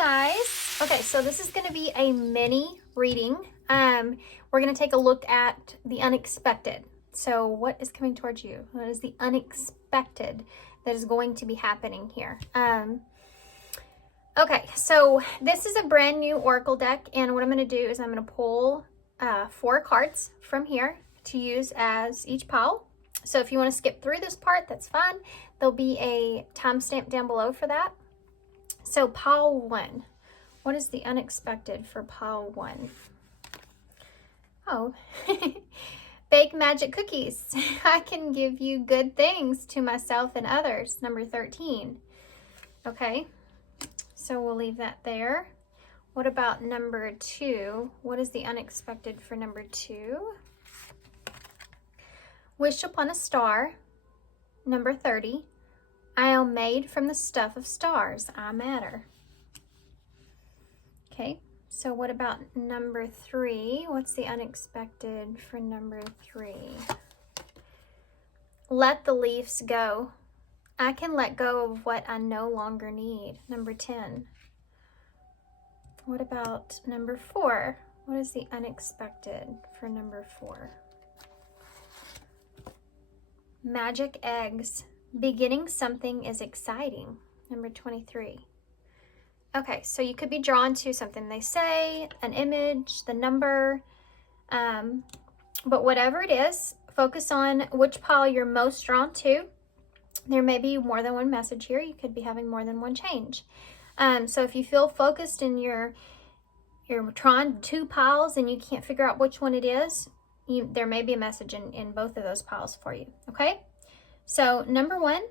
guys. Okay, so this is going to be a mini reading. We're going to take a look at the unexpected. So what is coming towards you? What is the unexpected that is going to be happening here? Okay, so this is a brand new Oracle deck, and what I'm going to do is I'm going to pull 4 cards from here to use as each pile. So if you want to skip through this part, that's fine. There'll be a timestamp down below for that. So pile 1, what is the unexpected for pile 1? Oh, bake magic cookies. I can give you good things to myself and others, number 13. Okay, so we'll leave that there. What about number 2? What is the unexpected for number 2? Wish upon a star, number 30. I am made from the stuff of stars. I matter. Okay, so what about number 3? What's the unexpected for number 3? Let the leaves go. I can let go of what I no longer need. Number 10. What about number 4? What is the unexpected for number 4? Magic eggs. Beginning something is exciting. Number 23. Okay, so you could be drawn to something they say, an image, the number, but whatever it is, focus on which pile you're most drawn to. There may be more than one message here. You could be having more than one change. So if you feel focused and you're trying 2 piles and you can't figure out which one it is, there may be a message in both of those piles for you, okay? So number 1,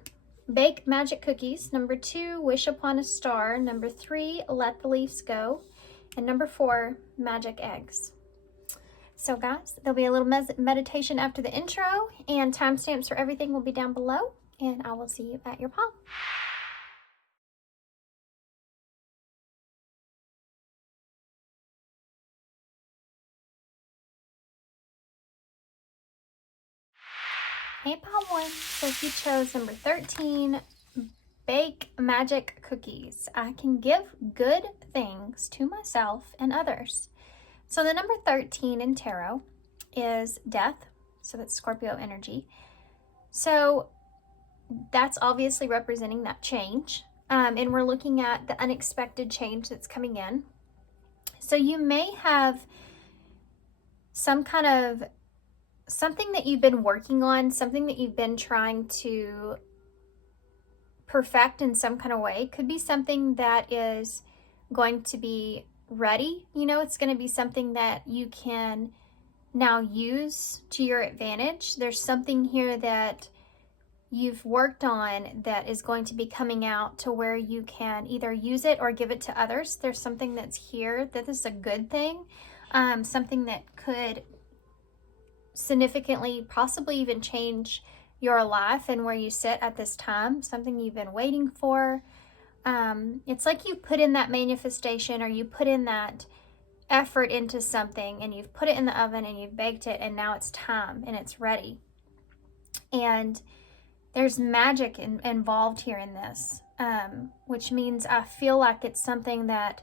bake magic cookies. Number 2, wish upon a star. Number 3, let the leaves go. And number 4, magic eggs. So guys, there'll be a little meditation after the intro, and timestamps for everything will be down below, and I will see you at your pile. Hey, pile 1. So if you chose number 13, bake magic cookies. I can give good things to myself and others. So the number 13 in tarot is death. So that's Scorpio energy. So that's obviously representing that change. And we're looking at the unexpected change that's coming in. So you may have some kind of something that you've been working on, something that you've been trying to perfect in some kind of way. Could be something that is going to be ready. You know, it's going to be something that you can now use to your advantage. There's something here that you've worked on that is going to be coming out to where you can either use it or give it to others. There's something that's here that is a good thing, something that could significantly, possibly even change your life and where you sit at this time, something you've been waiting for. It's like you put in that manifestation, or you put in that effort into something, and you've put it in the oven and you've baked it, and now it's time and it's ready. And there's magic involved here in this, which means I feel like it's something that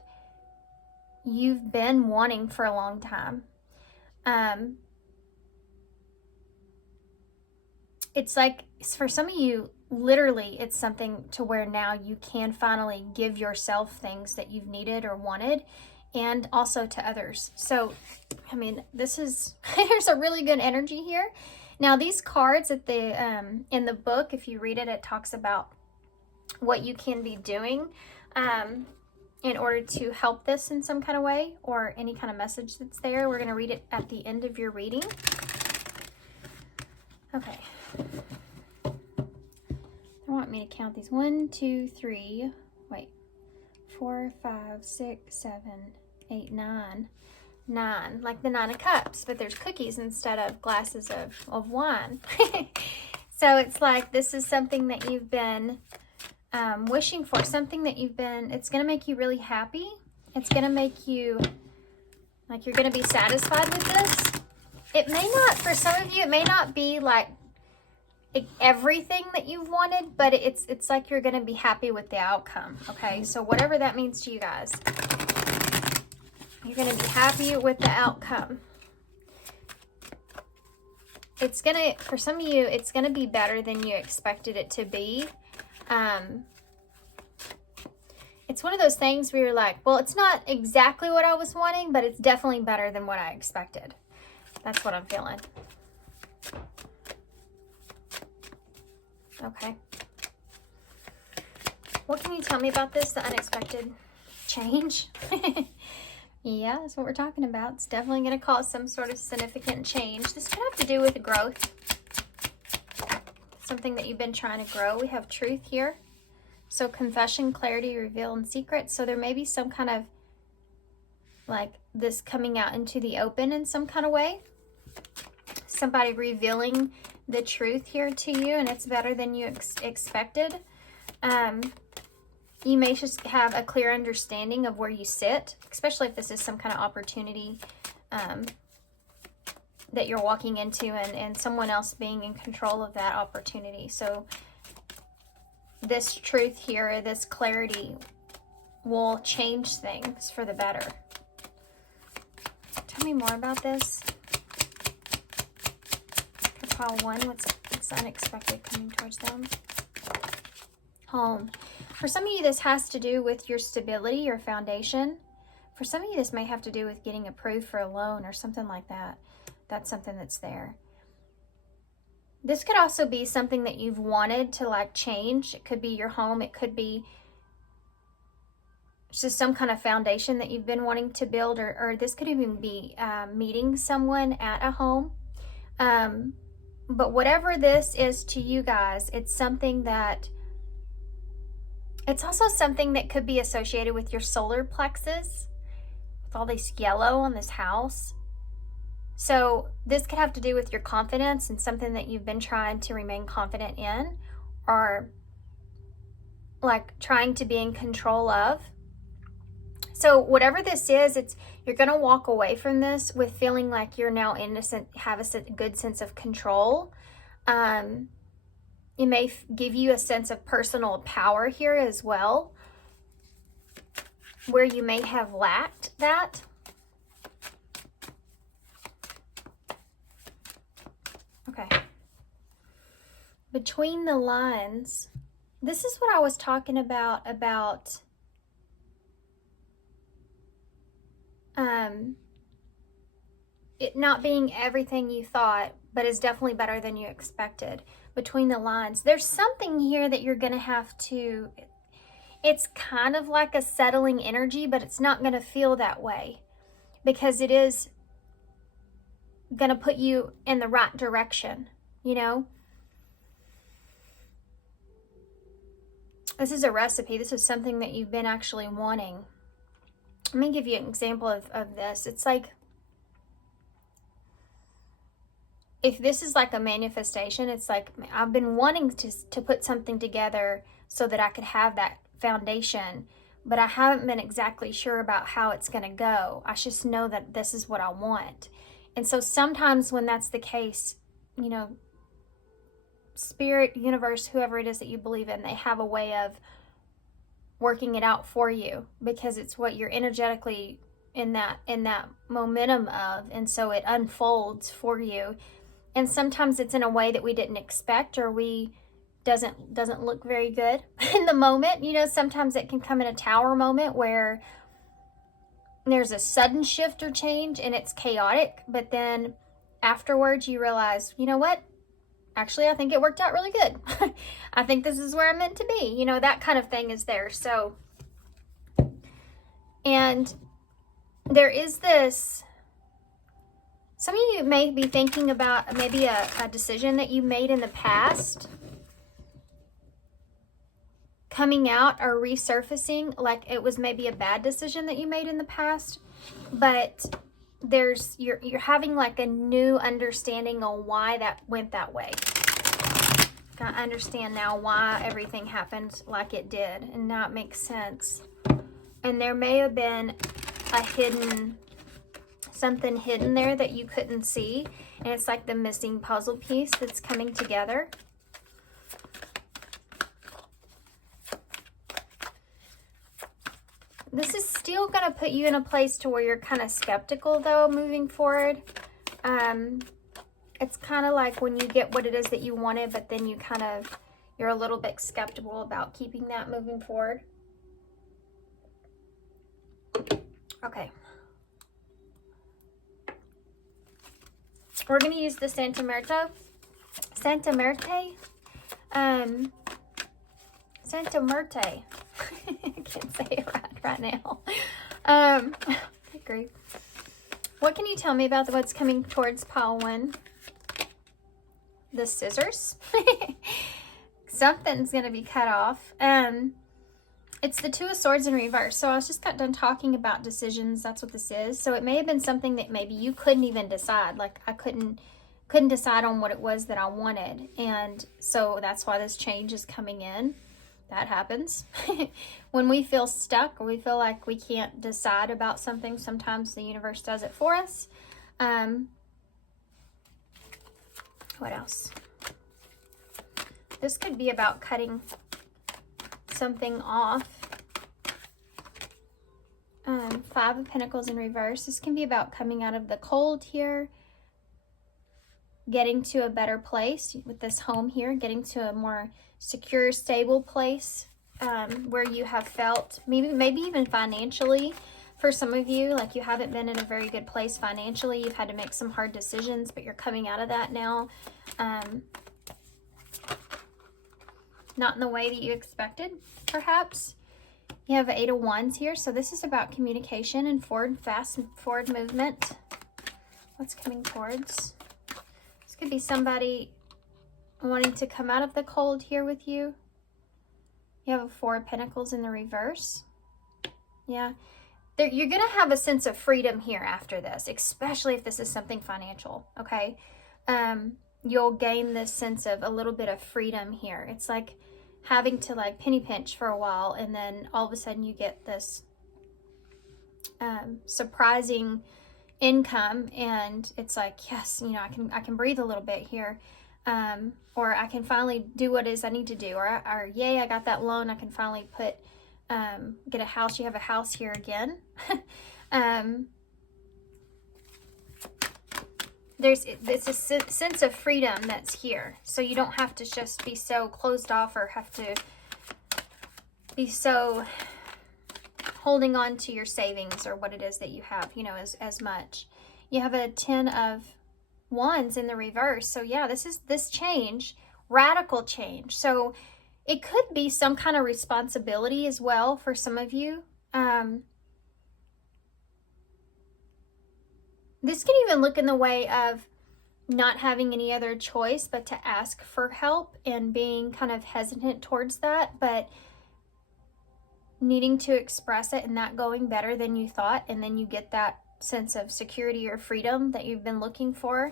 you've been wanting for a long time. It's like, for some of you, literally, it's something to where now you can finally give yourself things that you've needed or wanted, and also to others. So, I mean, this is, there's a really good energy here. Now, these cards at the in the book, if you read it, it talks about what you can be doing in order to help this in some kind of way, or any kind of message that's there. We're going to read it at the end of your reading. Okay. They want me to count these. 1, 2, 3, wait, 4, 5, 6, 7, 8, 9. 9, like the 9 of cups, but there's cookies instead of glasses of wine. So it's like, this is something that you've been wishing for, something that you've been, it's going to make you really happy. It's going to make you, like, you're going to be satisfied with this. It may not, for some of you, it may not be like, everything that you've wanted, but it's like you're going to be happy with the outcome. Okay, so whatever that means to you guys, you're going to be happy with the outcome. It's going to, for some of you, it's going to be better than you expected it to be. It's one of those things where you're like, well, it's not exactly what I was wanting, but it's definitely better than what I expected. That's what I'm feeling. Okay. What can you tell me about this, the unexpected change? Yeah, that's what we're talking about. It's definitely going to cause some sort of significant change. This could have to do with growth. Something that you've been trying to grow. We have truth here. So confession, clarity, reveal, and secret. So there may be some kind of like this coming out into the open in some kind of way. Somebody revealing the truth here to you, and it's better than you expected. You may just have a clear understanding of where you sit, especially if this is some kind of opportunity that you're walking into, and someone else being in control of that opportunity. So this truth here, this clarity will change things for the better. Tell me more about this. Pile 1, what's unexpected coming towards them? Home. For some of you, this has to do with your stability, your foundation. For some of you, this may have to do with getting approved for a loan or something like that. That's something that's there. This could also be something that you've wanted to like change. It could be your home. It could be just some kind of foundation that you've been wanting to build, or this could even be meeting someone at a home. But whatever this is to you guys, it's something that, it's also something that could be associated with your solar plexus, with all this yellow on this house. So this could have to do with your confidence and something that you've been trying to remain confident in, or like trying to be in control of. So whatever this is, you're going to walk away from this with feeling like you're now innocent, have a good sense of control. It may give you a sense of personal power here as well, where you may have lacked that. Okay. Between the lines, this is what I was talking about it not being everything you thought, but is definitely better than you expected. Between the lines, there's something here that you're going to have to, it's kind of like a settling energy, but it's not going to feel that way because it is going to put you in the right direction, you know? This is a recipe. This is something that you've been actually wanting. Let me give you an example of this. It's like, if this is like a manifestation, it's like I've been wanting to put something together so that I could have that foundation, but I haven't been exactly sure about how it's going to go. I just know that this is what I want. And so sometimes when that's the case, you know, spirit, universe, whoever it is that you believe in, they have a way of working it out for you because it's what you're energetically in that momentum of, and so it unfolds for you. And sometimes it's in a way that we didn't expect, or we doesn't look very good in the moment. You know, sometimes it can come in a tower moment where there's a sudden shift or change and it's chaotic, but then afterwards you realize, you know what? Actually, I think it worked out really good. I think this is where I'm meant to be. You know, that kind of thing is there. So, and there is this, some of you may be thinking about maybe a decision that you made in the past coming out or resurfacing, like it was maybe a bad decision that you made in the past, but you're having like a new understanding on why that went that way. I understand now why everything happened like it did, and now it makes sense. And there may have been something hidden there that you couldn't see, and it's like the missing puzzle piece that's coming together. This is still going to put you in a place to where you're kind of skeptical, though, moving forward. It's kind of like when you get what it is that you wanted, but then you're a little bit skeptical about keeping that moving forward. Okay. We're going to use the Santa Muerte. Santa Muerte. I can't say it right now. Good grief. What can you tell me about what's coming towards pile 1? The scissors. Something's going to be cut off. It's the 2 of Swords in reverse. So I just got done talking about decisions. That's what this is. So it may have been something that maybe you couldn't even decide. Like I couldn't decide on what it was that I wanted. And so that's why this change is coming in. That happens. When we feel stuck or we feel like we can't decide about something, sometimes the universe does it for us. What else? This could be about cutting something off. 5 of Pentacles in reverse. This can be about coming out of the cold here, getting to a better place with this home here, getting to a more secure, stable place where you have felt, maybe even financially, for some of you, like you haven't been in a very good place financially. You've had to make some hard decisions, but you're coming out of that now. Not in the way that you expected, perhaps. You have 8 of Wands here, so this is about communication and fast forward movement. What's coming towards? This could be somebody wanting to come out of the cold here with you. You have a 4 of Pentacles in the reverse. Yeah. You're going to have a sense of freedom here after this, especially if this is something financial, okay? You'll gain this sense of a little bit of freedom here. It's like having to like penny pinch for a while, and then all of a sudden you get this surprising income, and it's like, yes, you know, I can breathe a little bit here. Or I can finally do what it is I need to do, or yay, I got that loan, I can finally get a house. You have a house here again. It's a sense of freedom that's here, so you don't have to just be so closed off or have to be so holding on to your savings or what it is that you have, you know, as much. You have a 10 of Wands in the reverse. So yeah, this change, radical change. So it could be some kind of responsibility as well for some of you. This can even look in the way of not having any other choice but to ask for help and being kind of hesitant towards that, but needing to express it and not going better than you thought, and then you get that sense of security or freedom that you've been looking for,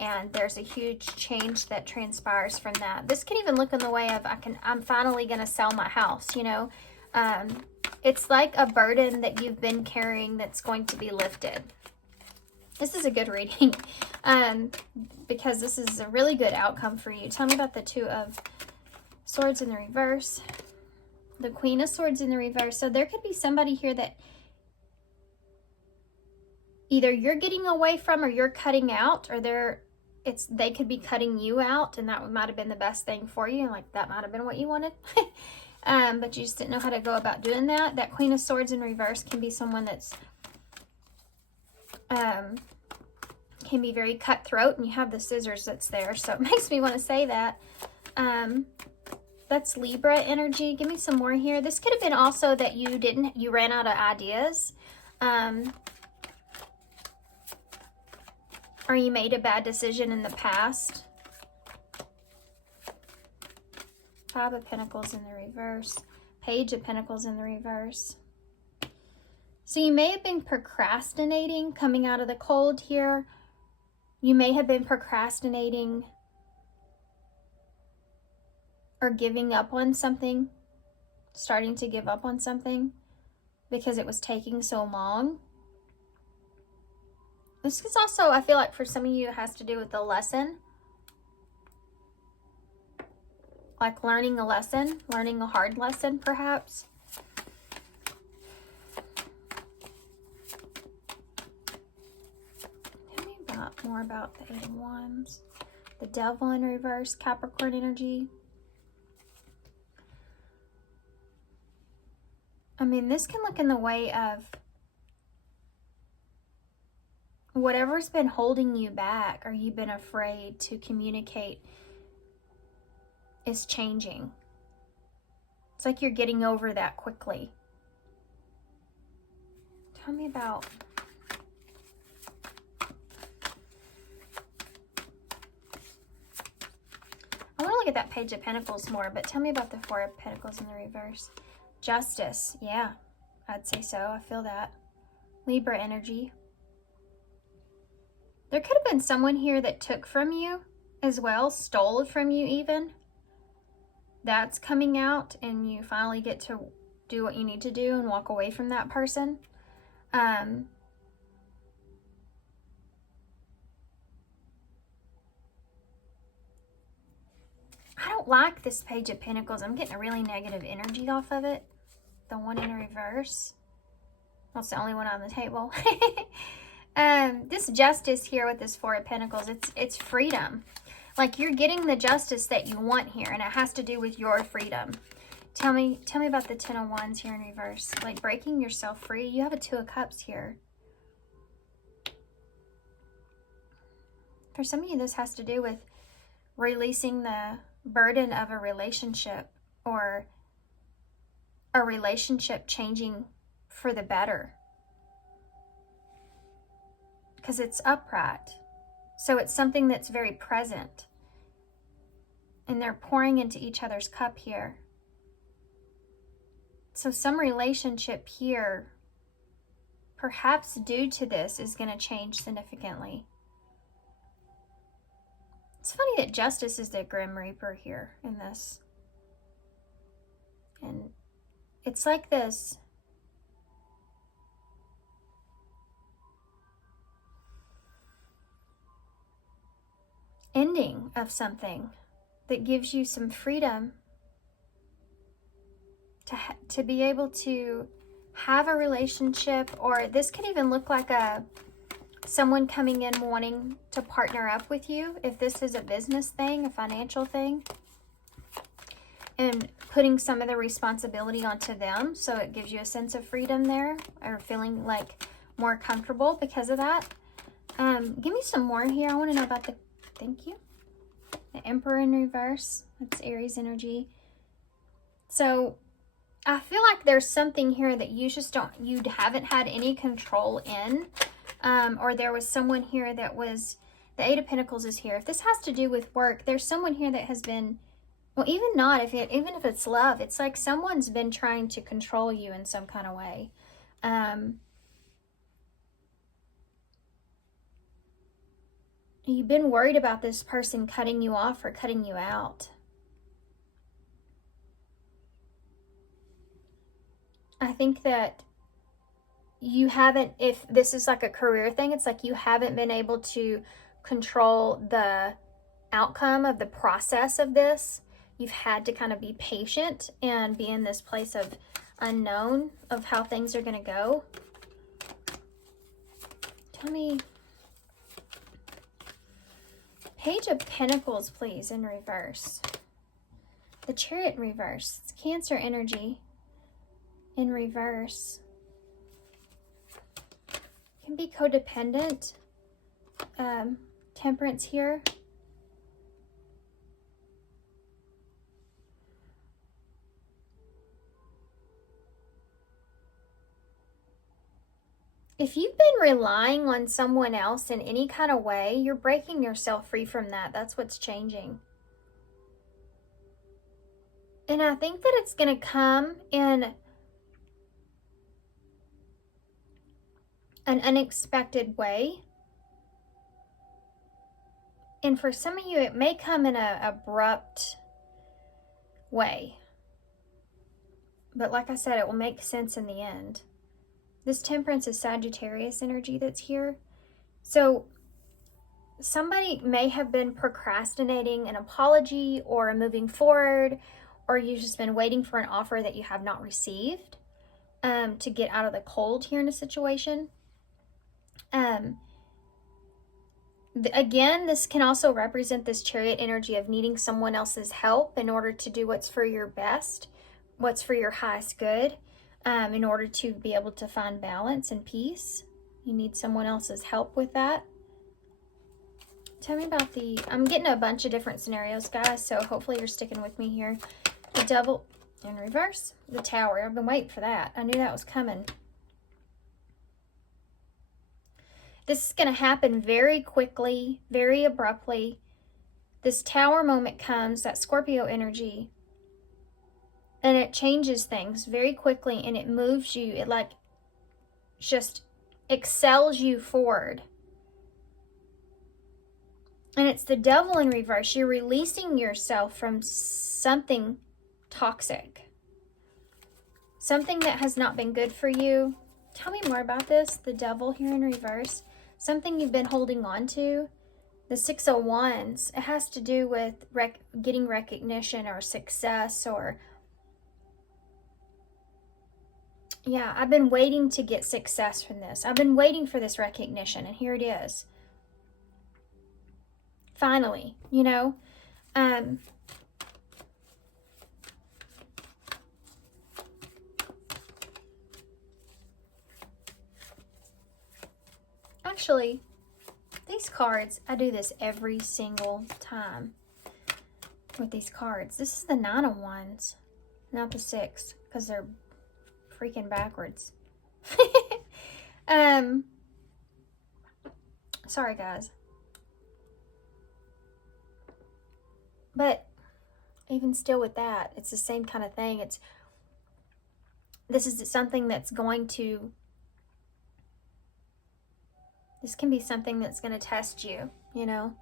and there's a huge change that transpires from that. This can even look in the way of I'm finally going to sell my house, you know. It's like a burden that you've been carrying that's going to be lifted. This is a good reading because this is a really good outcome for you. Tell me about the 2 of Swords in the reverse, the Queen of Swords in the reverse. So there could be somebody here that either you're getting away from or you're cutting out, or they could be cutting you out, and that might have been the best thing for you. Like that might have been what you wanted. But you just didn't know how to go about doing that. That Queen of Swords in reverse can be someone that's can be very cutthroat, and you have the scissors that's there, so it makes me want to say that. That's Libra energy. Give me some more here. This could have been also that you ran out of ideas, or you made a bad decision in the past. 5 of Pentacles in the reverse, Page of Pentacles in the reverse. So you may have been procrastinating coming out of the cold here. You may have been procrastinating or giving up on something, starting to give up on something because it was taking so long. This is also, I feel like for some of you, it has to do with the lesson. Like learning a lesson, learning a hard lesson perhaps. more about the Eight of Wands. The Devil in reverse, Capricorn energy. I mean, this can look in the way of whatever's been holding you back or you've been afraid to communicate is changing. It's like you're getting over that quickly. Tell me about... I want to look at that Page of Pentacles more, but tell me about the Four of Pentacles in the reverse. Justice. Yeah, I'd say so. I feel that. Libra energy. There could have been someone here that took from you as well, stole from you even. That's coming out and you finally get to do what you need to do and walk away from that person. I don't like this Page of Pentacles. I'm getting a really negative energy off of it. The one in reverse. That's the only one on the table. This Justice here with this Four of Pentacles, it's freedom. Like you're getting the justice that you want here, and it has to do with your freedom. Tell me about the Ten of Wands here in reverse. Like breaking yourself free. You have a Two of Cups here. For some of you, this has to do with releasing the burden of a relationship, or a relationship changing for the better, because it's upright, so it's something that's very present, and they're pouring into each other's cup here. So some relationship here, perhaps due to this, is going to change significantly. It's funny that Justice is the Grim Reaper here in this. And it's like this ending of something that gives you some freedom to be able to have a relationship, or this could even look like someone coming in wanting to partner up with you, if this is a business thing, a financial thing, and putting some of the responsibility onto them, so it gives you a sense of freedom there, or feeling like more comfortable because of that. Give me some more here. I want to know about the, thank you, the Emperor in reverse. That's Aries energy. So I feel like there's something here that you haven't had any control in, or there was someone here that was, the Eight of Pentacles is here. If this has to do with work, there's someone here that has been, well, even if it's love, it's like someone's been trying to control you in some kind of way. You've been worried about this person cutting you off or cutting you out. I think that you haven't, if this is like a career thing, it's like you haven't been able to control the outcome of the process of this. You've had to kind of be patient and be in this place of unknown of how things are going to go. Tell me, Page of Pentacles, please, in reverse. The Chariot in reverse. It's Cancer energy in reverse. Can be codependent. Temperance here. If you've been relying on someone else in any kind of way, you're breaking yourself free from that. That's what's changing. And I think that it's going to come in an unexpected way. And for some of you, it may come in an abrupt way. But like I said, it will make sense in the end. This Temperance is Sagittarius energy that's here. So somebody may have been procrastinating an apology or moving forward, or you've just been waiting for an offer that you have not received to get out of the cold here in a situation. Again, this can also represent this Chariot energy of needing someone else's help in order to do what's for your best, what's for your highest good, in order to be able to find balance and peace. You need someone else's help with that. Tell me about I'm getting a bunch of different scenarios, guys, so hopefully you're sticking with me here. The Devil in reverse, the Tower. I've been waiting for that. I knew that was coming. This is going to happen very quickly, very abruptly. This Tower moment comes, that Scorpio energy, and it changes things very quickly, and it moves you. It like just excels you forward. And it's the Devil in reverse. You're releasing yourself from something toxic, something that has not been good for you. Tell me more about this. The Devil here in reverse. Something you've been holding on to. The Six of Wands. It has to do with getting recognition or success or... Yeah, I've been waiting to get success from this. I've been waiting for this recognition, and here it is. Finally, you know. Actually, these cards, I do this every single time with these cards. This is the Nine of Wands, not the Six, because they're freaking backwards. Sorry, guys. But even still with that, it's the same kind of thing. This is something that's going to... This can be something that's going to test you, you know,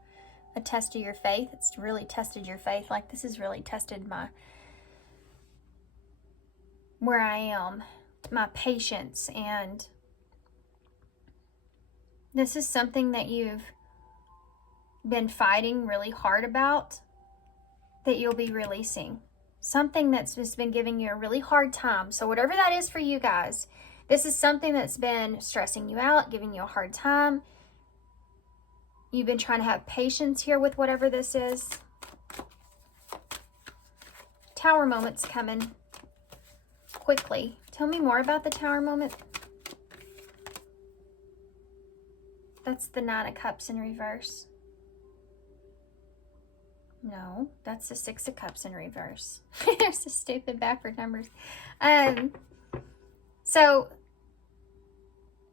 a test of your faith. It's really tested your faith. Like, this has really tested where I am, my patience. And this is something that you've been fighting really hard about, that you'll be releasing. Something that's just been giving you a really hard time. So whatever that is for you guys, this is something that's been stressing you out, giving you a hard time. You've been trying to have patience here with whatever this is. Tower moment's coming quickly. Tell me more about the Tower moment. That's the Nine of Cups in reverse. No, that's the Six of Cups in reverse. There's the stupid backward numbers. So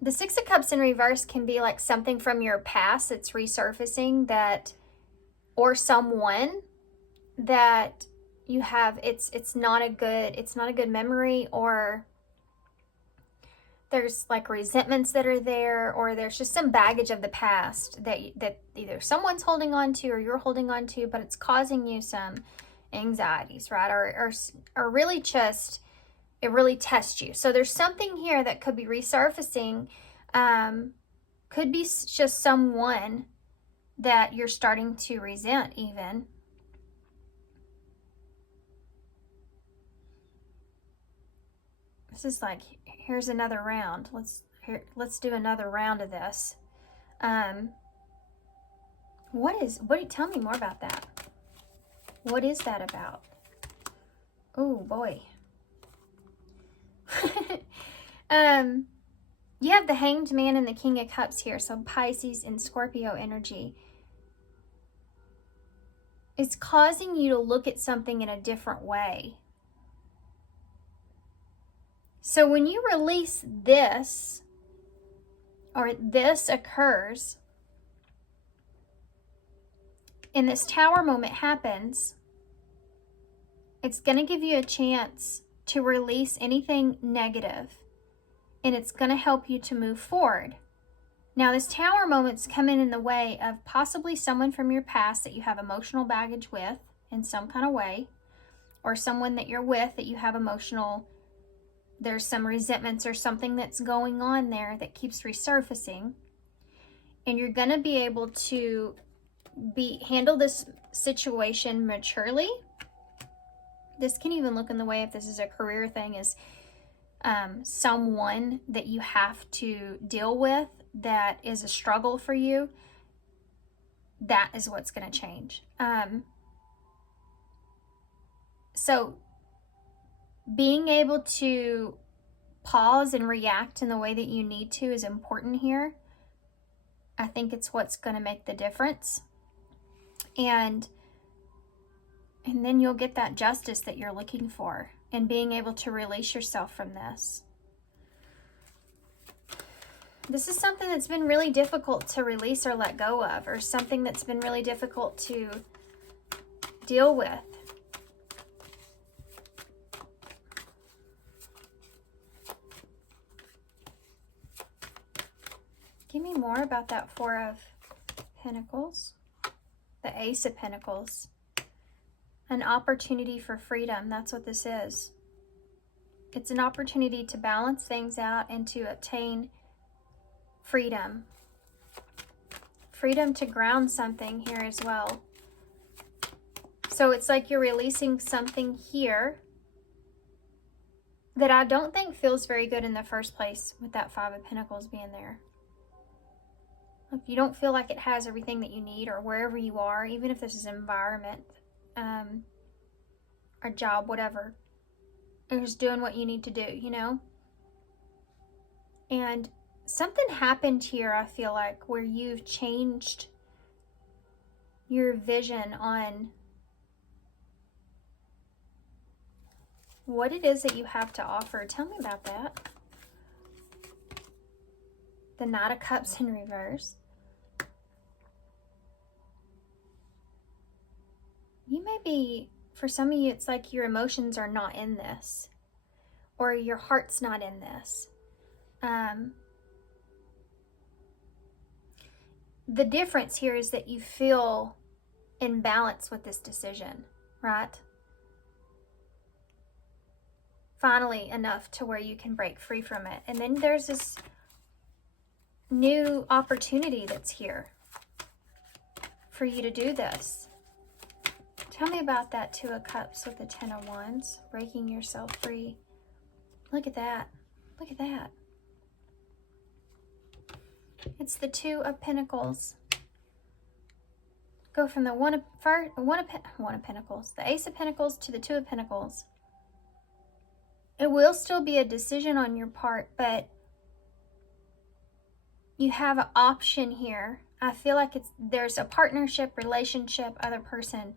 the Six of Cups in reverse can be like something from your past that's resurfacing, that, or someone that you have, it's not a good memory, or there's like resentments that are there, or there's just some baggage of the past that either someone's holding on to or you're holding on to, but it's causing you some anxieties, right? Or really just, it really tests you. So there's something here that could be resurfacing, could be just someone that you're starting to resent even. This is like, here's another round. Let's do another round of this. Tell me more about that. What is that about? Oh boy. You have the Hanged Man and the King of Cups here, so Pisces and Scorpio energy. It's causing you to look at something in a different way. So when you release this, or this occurs, and this Tower moment happens, it's going to give you a chance to release anything negative, and it's going to help you to move forward. Now, this Tower moment's coming in the way of possibly someone from your past that you have emotional baggage with in some kind of way, or someone that you're with that you have there's some resentments or something that's going on there that keeps resurfacing. And you're going to be able to handle this situation maturely. This can even look in the way, if this is a career thing, as someone that you have to deal with that is a struggle for you. that is what's going to change. So being able to pause and react in the way that you need to is important here. I think it's what's going to make the difference. And then you'll get that justice that you're looking for, and being able to release yourself from this. This is something that's been really difficult to release or let go of, or something that's been really difficult to deal with. Give me more about that Four of Pentacles. The Ace of Pentacles. An opportunity for freedom. That's what this is. It's an opportunity to balance things out and to obtain freedom. Freedom to ground something here as well. So it's like you're releasing something here that I don't think feels very good in the first place, with that Five of Pentacles being there. If you don't feel like it has everything that you need, or wherever you are, even if this is an environment, or job, whatever, you're just doing what you need to do, you know? And something happened here, I feel like, where you've changed your vision on what it is that you have to offer. Tell me about that. The Knight of Cups in reverse. You may be, for some of you, it's like your emotions are not in this, or your heart's not in this. The difference here is that you feel in balance with this decision, right? Finally enough to where you can break free from it. And then there's this new opportunity that's here for you to do this. Tell me about that Two of Cups with the Ten of Wands, breaking yourself free. Look at that. Look at that. It's the Two of Pentacles. Go from the One of Pentacles, the Ace of Pentacles, to the Two of Pentacles. It will still be a decision on your part, but you have an option here. I feel like there's a partnership, relationship, other person,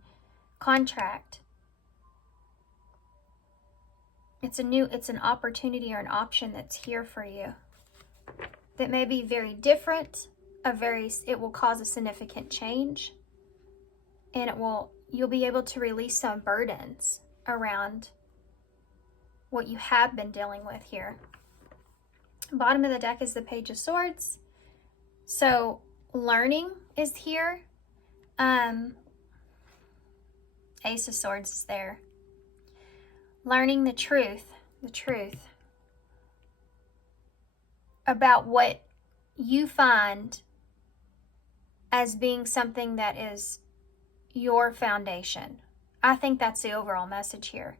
contract. It's an opportunity or an option that's here for you that may be very different, it will cause a significant change, and you'll be able to release some burdens around what you have been dealing with here. Bottom of the deck is the Page of Swords. So learning is here. Ace of Swords is there. Learning the truth about what you find as being something that is your foundation. I think that's the overall message here.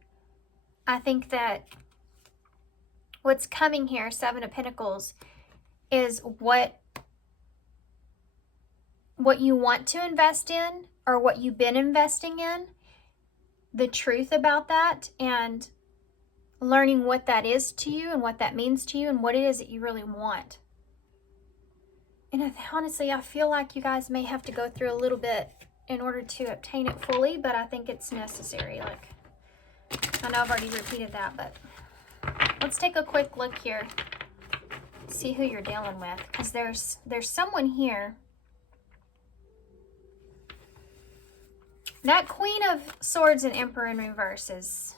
I think that what's coming here, Seven of Pentacles, is what you want to invest in, or what you've been investing in, the truth about that, and learning what that is to you and what that means to you and what it is that you really want. And honestly, I feel like you guys may have to go through a little bit in order to obtain it fully, but I think it's necessary. Like, I know I've already repeated that, but let's take a quick look here. See who you're dealing with, because there's someone here. That Queen of Swords and Emperor in reverse is...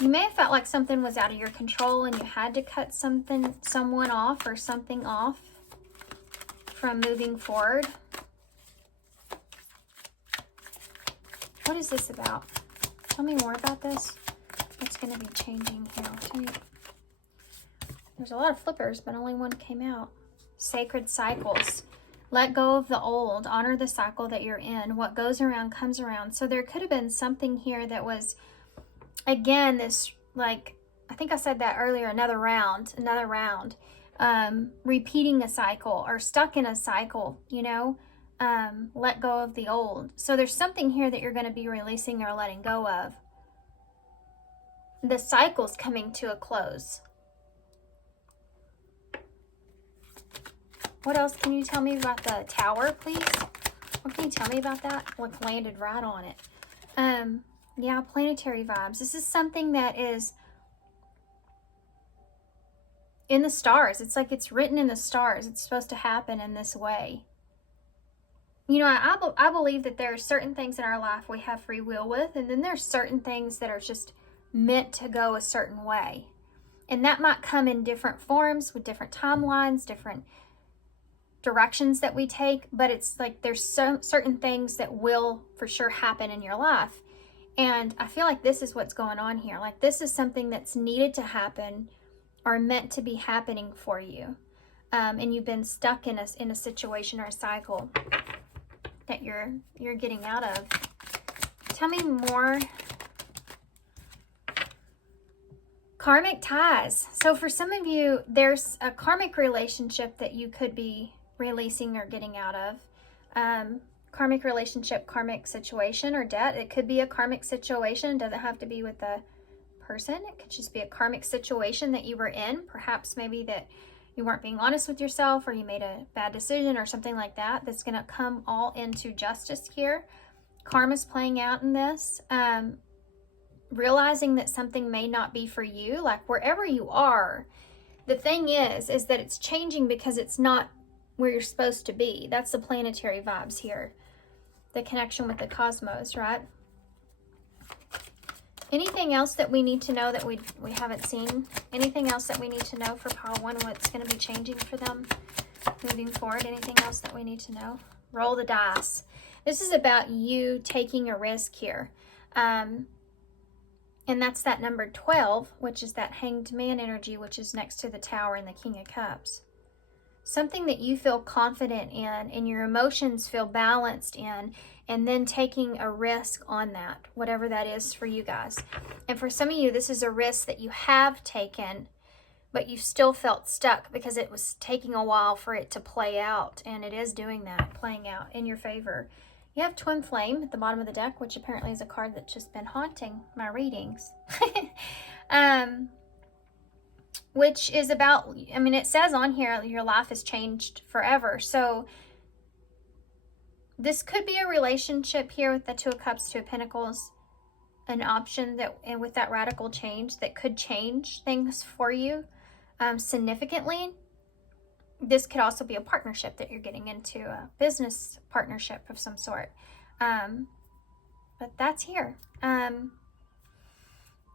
You may have felt like something was out of your control and you had to cut someone off or something off from moving forward. What is this about? Tell me more about this. What's going to be changing here? There's a lot of flippers, but only one came out. Sacred cycles. Let go of the old. Honor the cycle that you're in. What goes around comes around. So there could have been something here that was, again, this, like, I think I said that earlier, another round, repeating a cycle or stuck in a cycle, you know, let go of the old. So there's something here that you're going to be releasing or letting go of. The cycle's coming to a close. What else can you tell me about the Tower, please? What can you tell me about that? Like, landed right on it. Yeah, planetary vibes. This is something that is in the stars. It's like it's written in the stars. It's supposed to happen in this way. You know, I believe that there are certain things in our life we have free will with, and then there's certain things that are just meant to go a certain way. And that might come in different forms with different timelines, different directions that we take, but it's like there's certain things that will for sure happen in your life. And I feel like this is what's going on here. Like, this is something that's needed to happen or meant to be happening for you. And you've been stuck in a situation or a cycle that you're getting out of. Tell me more. Karmic ties. So for some of you, there's a karmic relationship that you could be releasing or getting out of. Karmic relationship, karmic situation, or debt. It could be a karmic situation. It doesn't have to be with the person. It could just be a karmic situation that you were in. Perhaps maybe that you weren't being honest with yourself, or you made a bad decision or something like that. That's going to come all into justice here. Karma's playing out in this. Realizing that something may not be for you, like wherever you are. The thing is that it's changing because it's not where you're supposed to be. That's the planetary vibes here. The connection with the cosmos, right? Anything else that we need to know that we haven't seen? Anything else that we need to know for pile 1, what's going to be changing for them moving forward? Anything else that we need to know? Roll the dice. This is about you taking a risk here. And that's that number 12, which is that Hanged Man energy, which is next to the Tower and the King of Cups. Something that you feel confident in and your emotions feel balanced in, and then taking a risk on that, whatever that is for you guys. And for some of you, this is a risk that you have taken, but you still felt stuck because it was taking a while for it to play out, and it is doing that, playing out in your favor. You have TwinFlame at the bottom of the deck, which apparently is a card that's just been haunting my readings. Which is about, I mean, it says on here, your life has changed forever. So this could be a relationship here with the 2 of Cups, 2 of Pentacles, an option that, and with that radical change that could change things for you significantly. This could also be a partnership that you're getting into, a business partnership of some sort. But that's here.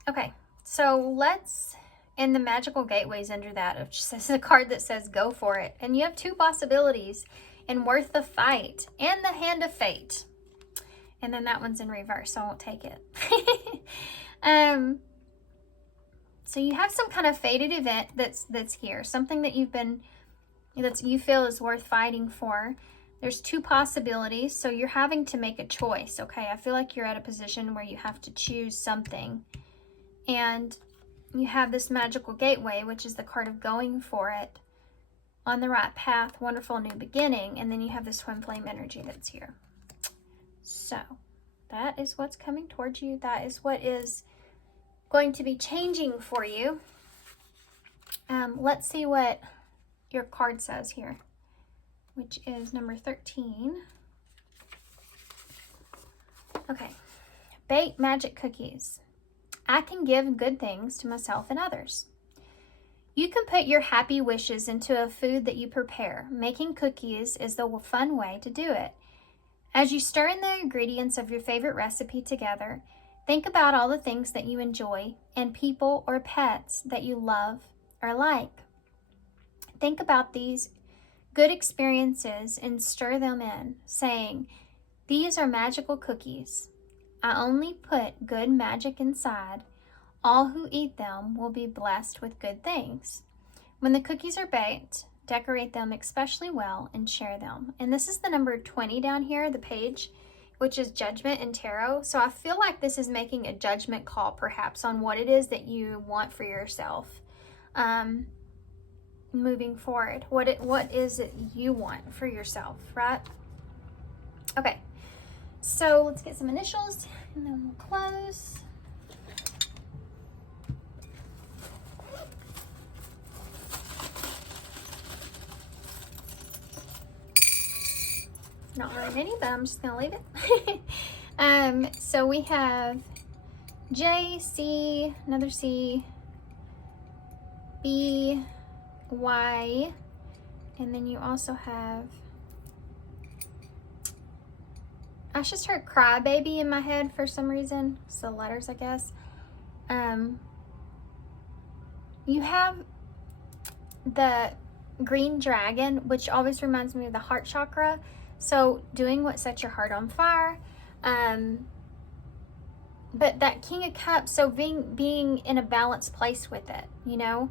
Okay, so let's, and the magical gateways under that, which is a card that says go for it. And you have 2 possibilities, and Worth the Fight and the Hand of Fate. And then that one's in reverse, so I won't take it. So you have some kind of fated event that's here, something that you feel is worth fighting for. There's 2 possibilities, so you're having to make a choice, okay? I feel like you're at a position where you have to choose something. And you have this magical gateway, which is the card of going for it, on the right path, wonderful new beginning, and then you have this TwinFlame energy that's here. So that is what's coming towards you. That is what is going to be changing for you. Let's see what your card says here, which is number 13. Okay. Bake magic cookies. I can give good things to myself and others. You can put your happy wishes into a food that you prepare. Making cookies is the fun way to do it. As you stir in the ingredients of your favorite recipe together, think about all the things that you enjoy and people or pets that you love or like. Think about these good experiences and stir them in, saying, "These are magical cookies. I only put good magic inside. All who eat them will be blessed with good things." When the cookies are baked, decorate them especially well and share them. And this is the number 20 down here, the page, which is Judgment and Tarot. So I feel like this is making a judgment call perhaps on what it is that you want for yourself. Moving forward, what is it you want for yourself, right? Okay, so let's get some initials and then we'll close. Not very many, but I'm just gonna leave it. So we have J, C, another C, B, Y, and then you also have, I just heard crybaby in my head for some reason. So letters, I guess. You have the green dragon, which always reminds me of the heart chakra. So doing what sets your heart on fire. But that King of Cups, so being in a balanced place with it, you know,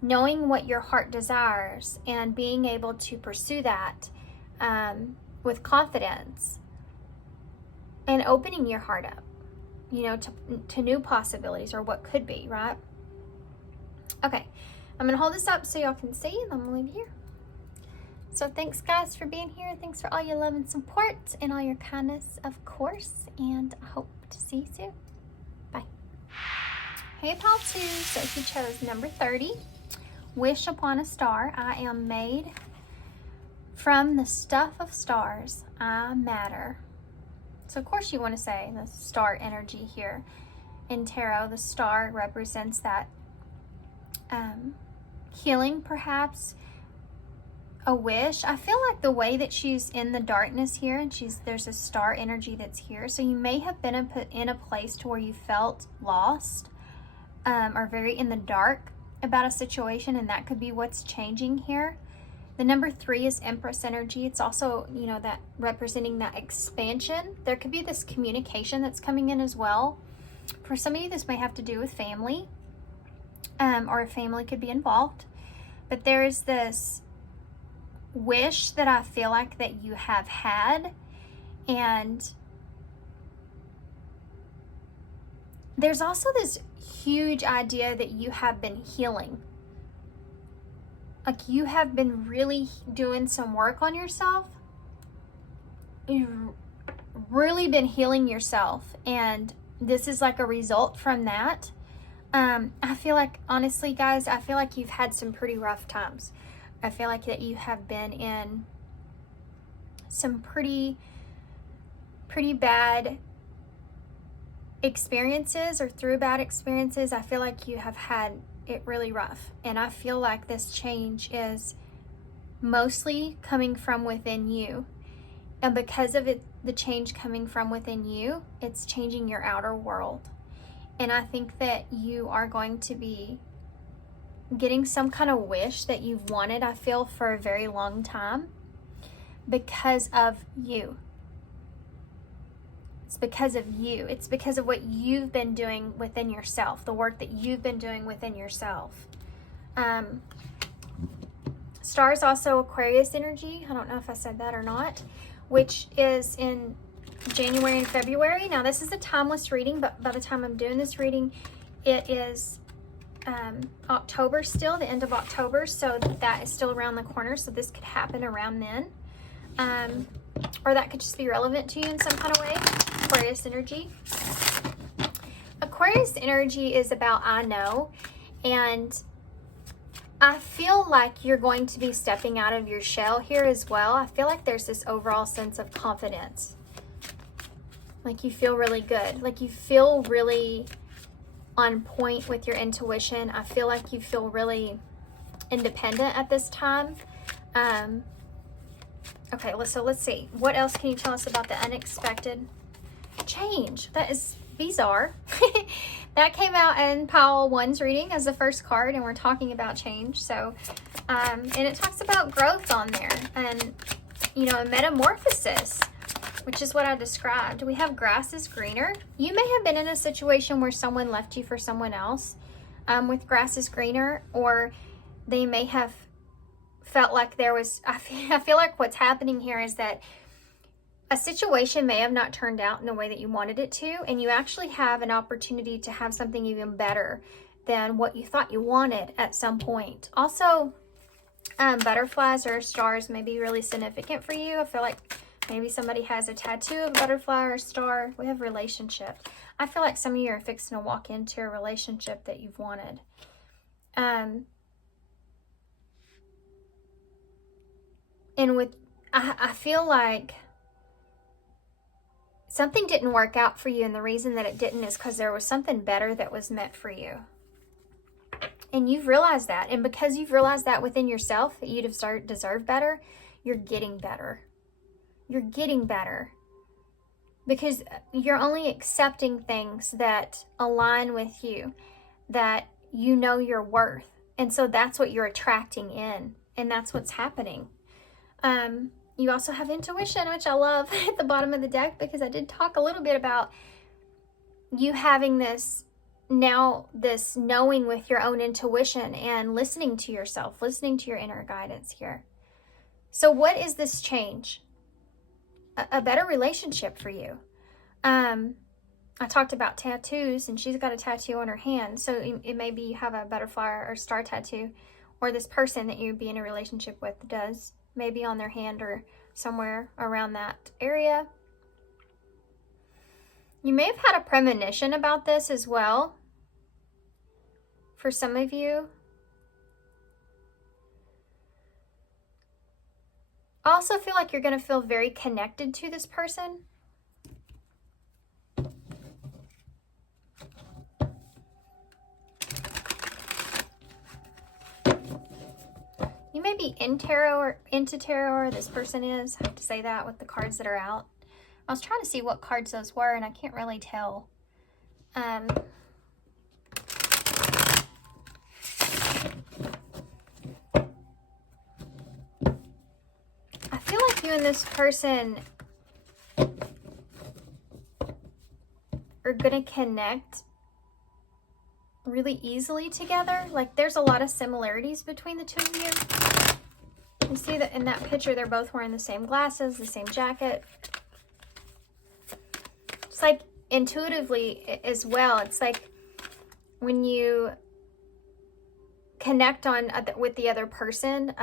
knowing what your heart desires and being able to pursue that with confidence and opening your heart up, you know, to new possibilities or what could be, right? Okay, I'm gonna hold this up so y'all can see, and I'm gonna leave you here. So thanks guys for being here. Thanks for all your love and support and all your kindness, of course, and I hope to see you soon. Bye. Hey pile 2, so if you chose number 30, wish upon a star. I am made from the stuff of stars. I matter. So of course you want to say the star energy here. In tarot, the star represents that healing, perhaps a wish. I feel like the way that she's in the darkness here, and there's a star energy that's here. So you may have been in a place to where you felt lost or very in the dark about a situation, and that could be what's changing here. The number 3 is Empress energy. It's also, you know, that representing that expansion. There could be this communication that's coming in as well. For some of you, this may have to do with family, or a family could be involved. But there's this wish that I feel like that you have had, and there's also this huge idea that you have been healing. Like you have been really doing some work on yourself. You've really been healing yourself, and this is like a result from that. I feel like, honestly guys, I feel like you've had some pretty rough times. I feel like that you have been in some pretty bad experiences, or through bad experiences. I feel like you have had it really rough, and I feel like this change is mostly coming from within you, and because of it, the change coming from within you, it's changing your outer world. And I think that you are going to be getting some kind of wish that you've wanted, I feel, for a very long time, because of you. It's because of you. It's because of what you've been doing within yourself, the work that you've been doing within yourself. Star is also Aquarius energy. I don't know if I said that or not, which is in January and February. Now, this is a timeless reading, but by the time I'm doing this reading, it is October still, the end of October, so that is still around the corner, so this could happen around then. Or that could just be relevant to you in some kind of way. Aquarius energy. Aquarius energy is about I know, and I feel like you're going to be stepping out of your shell here as well. I feel like there's this overall sense of confidence. Like you feel really good. Like you feel really on point with your intuition. I feel like you feel really independent at this time. Okay, so let's see. What else can you tell us about the unexpected change? That is bizarre. That came out in pile 1's reading as the first card, and we're talking about change. So, and it talks about growth on there, and, you know, a metamorphosis, which is what I described. We have grass is greener. You may have been in a situation where someone left you for someone else with grass is greener, or they may have felt like there was, I feel like what's happening here is that a situation may have not turned out in the way that you wanted it to, and you actually have an opportunity to have something even better than what you thought you wanted at some point. Also, butterflies or stars may be really significant for you. I feel like Maybe somebody has a tattoo of a butterfly or a star. We have relationship. I feel like some of you are fixing to walk into a relationship that you've wanted. And with, I feel like something didn't work out for you, and the reason that it didn't is because there was something better that was meant for you. And you've realized that. And because you've realized that within yourself, that you deserve better, you're getting better. You're getting better. Because you're only accepting things that align with you, that you know your worth. And so that's what you're attracting in. And that's what's happening. You also have intuition, which I love at the bottom of the deck, because I did talk a little bit about you having this knowing with your own intuition and listening to yourself, listening to your inner guidance here. So what is this change? A better relationship for you. I talked about tattoos, and she's got a tattoo on her hand. So it may be you have a butterfly or star tattoo, or this person that you'd be in a relationship with does, maybe on their hand or somewhere around that area. You may have had a premonition about this as well. For some of you. I also feel like you're going to feel very connected to this person. You may be in tarot or into tarot, or this person is. I have to say that with the cards that are out. I was trying to see what cards those were, and I can't really tell. You and this person are going to connect really easily together. Like, there's a lot of similarities between the two of you. You see that in that picture, they're both wearing the same glasses, the same jacket. It's like intuitively as well. It's like when you connect with the other person,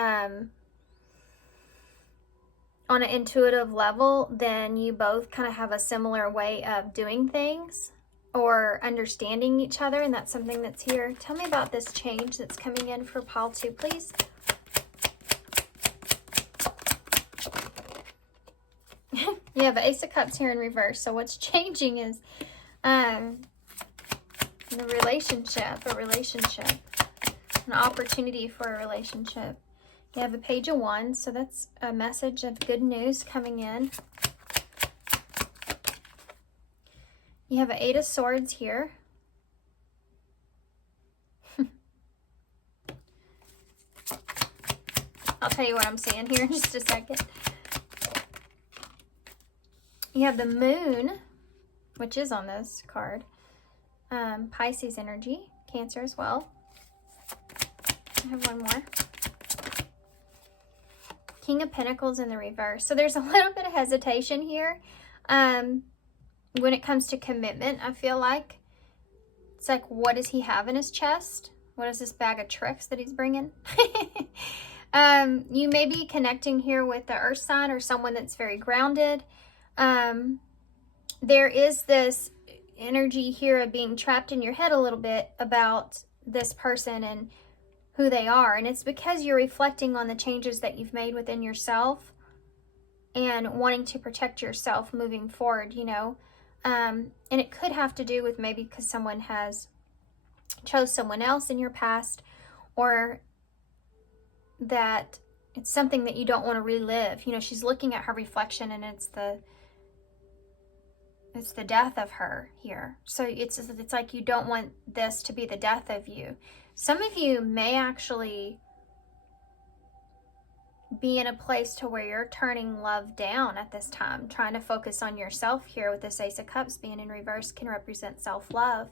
on an intuitive level, then you both kind of have a similar way of doing things or understanding each other, and that's something that's here. Tell me about this change that's coming in for pile 2, please. You have Ace of Cups here in reverse, so what's changing is the relationship, an opportunity for a relationship. You have a Page of Wands, so that's a message of good news coming in. You have an 8 of Swords here. I'll tell you what I'm seeing here in just a second. You have the Moon, which is on this card. Pisces energy, Cancer as well. I have one more. King of Pentacles in the reverse. So there's a little bit of hesitation here when it comes to commitment. I feel like it's like, what does he have in his chest? What is this bag of tricks that he's bringing? You may be connecting here with the earth sign or someone that's very grounded. There is this energy here of being trapped in your head a little bit about this person and who they are, and it's because you're reflecting on the changes that you've made within yourself and wanting to protect yourself moving forward, you know. And it could have to do with maybe because someone has chose someone else in your past, or that it's something that you don't want to relive. You know, she's looking at her reflection, and it's the death of her here. So it's like you don't want this to be the death of you. Some of you may actually be in a place to where you're turning love down at this time, trying to focus on yourself here. With this Ace of Cups being in reverse can represent self-love.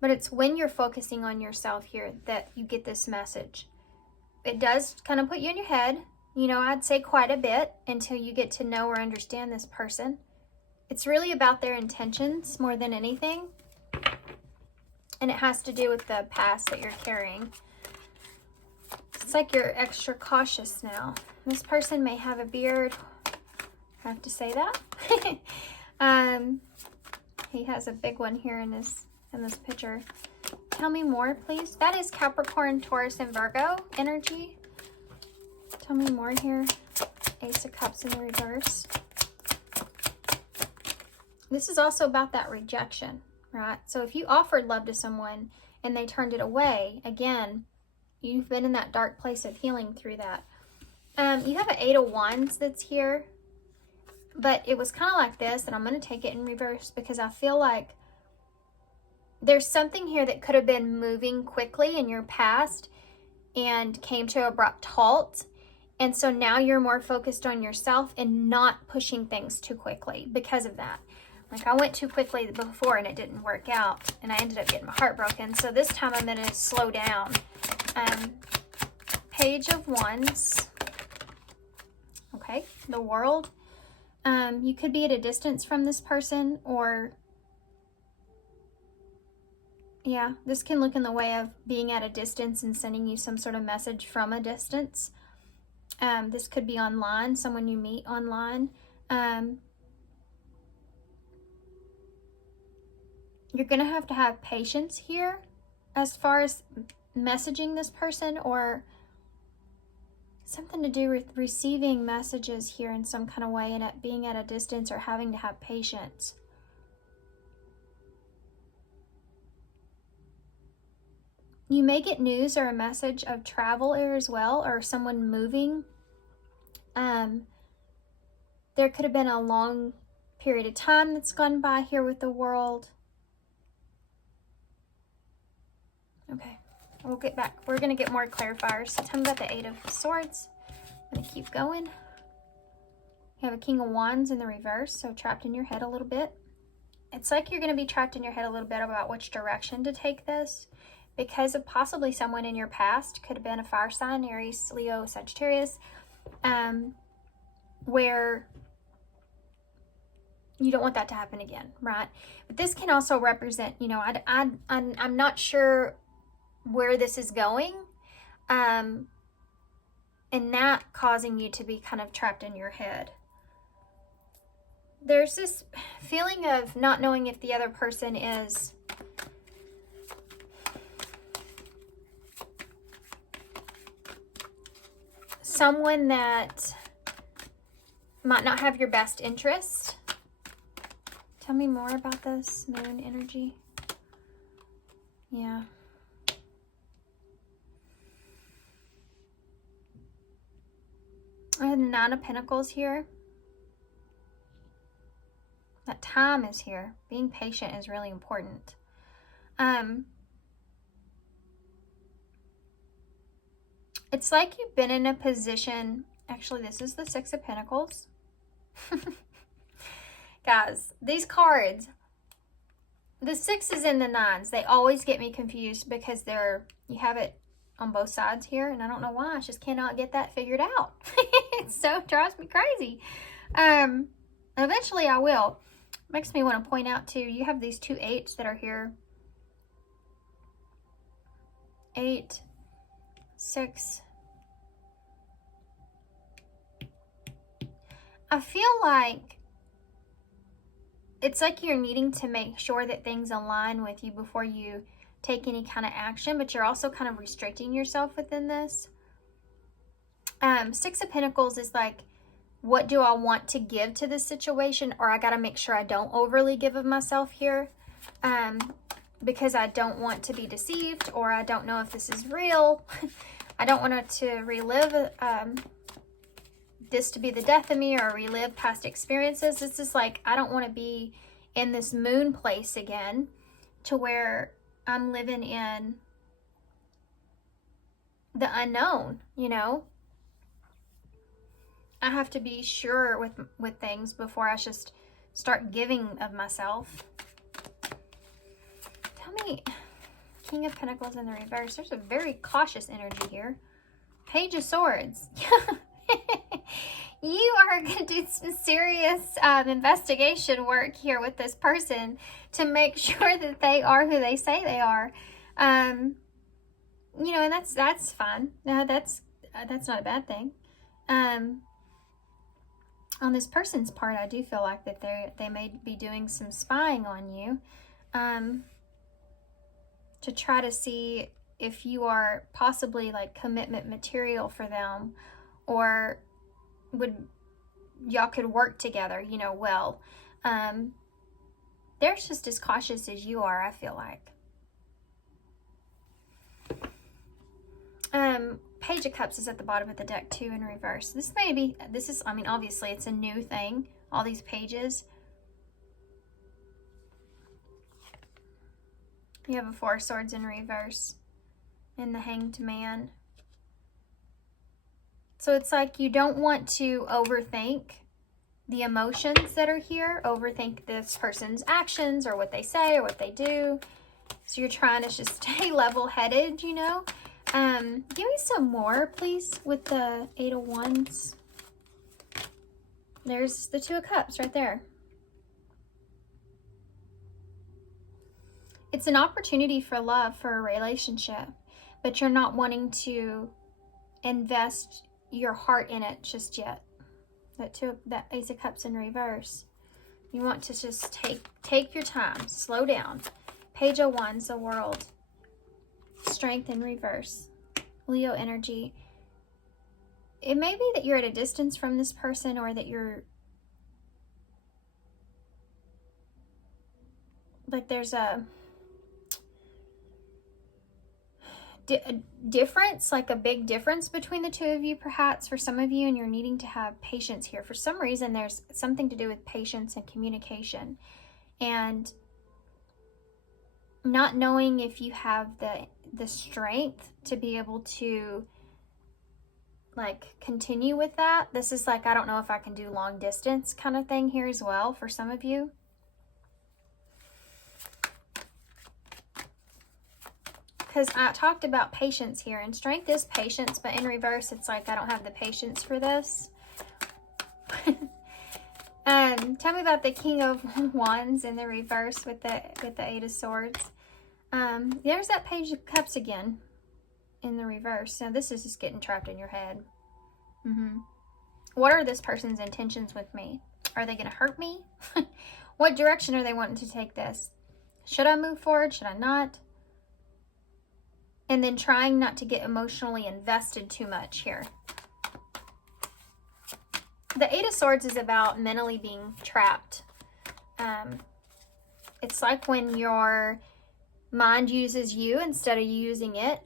But it's when you're focusing on yourself here that you get this message. It does kind of put you in your head, you know, I'd say quite a bit, until you get to know or understand this person. It's really about their intentions more than anything. And it has to do with the past that you're carrying. It's like you're extra cautious now. This person may have a beard, have to say that. He has a big one here in this picture. Tell me more, please. That is Capricorn, Taurus, and Virgo energy. Tell me more here. Ace of Cups in the reverse. This is also about that rejection, right? So if you offered love to someone and they turned it away, again, you've been in that dark place of healing through that. You have an 8 of Wands that's here, but it was kind of like this, and I'm going to take it in reverse because I feel like there's something here that could have been moving quickly in your past and came to an abrupt halt. And so now you're more focused on yourself and not pushing things too quickly because of that. Like I went too quickly before and it didn't work out and I ended up getting my heart broken. So this time I'm going to slow down. Page of Wands. Okay, the World. You could be at a distance from this person, or yeah, this can look in the way of being at a distance and sending you some sort of message from a distance. This could be online, someone you meet online. You're going to have patience here as far as messaging this person, or something to do with receiving messages here in some kind of way and being at a distance or having to have patience. You may get news or a message of travel here as well, or someone moving. There could have been a long period of time that's gone by here with the World. Okay, we'll get back. We're going to get more clarifiers. So tell me about the 8 of Swords. I'm going to keep going. You have a King of Wands in the reverse, so trapped in your head a little bit. It's like you're going to be trapped in your head a little bit about which direction to take this, because of possibly someone in your past, could have been a fire sign, Aries, Leo, Sagittarius, where you don't want that to happen again, right? But this can also represent, you know, I'm not sure where this is going, and that causing you to be kind of trapped in your head. There's this feeling of not knowing if the other person is someone that might not have your best interest. Tell me more about this Moon energy. Yeah. I had the 9 of Pentacles here. That time is here. Being patient is really important. It's like you've been in a position, actually this is the 6 of Pentacles. Guys, these cards, the 6s and the 9s, they always get me confused because you have it on both sides here, and I don't know why. I just cannot get that figured out. It so drives me crazy. Eventually I will. Makes me want to point out too, you have these 2 8s that are here. 8, 6. I feel like it's like you're needing to make sure that things align with you before you take any kind of action, but you're also kind of restricting yourself within this. 6 of Pentacles is like, what do I want to give to this situation? Or I got to make sure I don't overly give of myself here, because I don't want to be deceived, or I don't know if this is real. I don't want to relive this to be the death of me, or relive past experiences. It's just like, I don't want to be in this moon place again to where I'm living in the unknown, you know? I have to be sure with things before I just start giving of myself. Tell me, King of Pentacles in the reverse. There's a very cautious energy here. Page of Swords. You are going to do some serious investigation work here with this person to make sure that they are who they say they are. You know, and that's fine. No, that's not a bad thing. On this person's part, I do feel like that they may be doing some spying on you, to try to see if you are possibly like commitment material for them, or y'all could work together, you know, well. They're just as cautious as you are, I feel like. Page of Cups is at the bottom of the deck too in reverse. This is, I mean, obviously it's a new thing, all these pages. You have a Four of Swords in reverse and the Hanged Man. So it's like you don't want to overthink the emotions that are here, overthink this person's actions or what they say or what they do. So you're trying to just stay level-headed, you know. Give me some more, please, with the Eight of Wands. There's the Two of Cups right there. It's an opportunity for love, for a relationship, but you're not wanting to invest your heart in it just yet. That Ace of Cups in reverse. You want to just take your time, slow down. Page of Wands, the World. Strength in reverse. Leo energy. It may be that you're at a distance from this person, or that you're like there's a difference, like a big difference between the two of you, perhaps for some of you, and you're needing to have patience here. For some reason, there's something to do with patience and communication, and not knowing if you have the strength to be able to like continue with that. This is like, I don't know if I can do long distance kind of thing here as well for some of you. Because I talked about patience here, and strength is patience, but in reverse, it's like I don't have the patience for this. Tell me about the King of Wands in the reverse with the Eight of Swords. There's that Page of Cups again in the reverse. Now this is just getting trapped in your head. What are this person's intentions with me? Are they going to hurt me? What direction are they wanting to take this? Should I move forward? Should I not? And then trying not to get emotionally invested too much here. The Eight of Swords is about mentally being trapped. It's like when your mind uses you instead of you using it.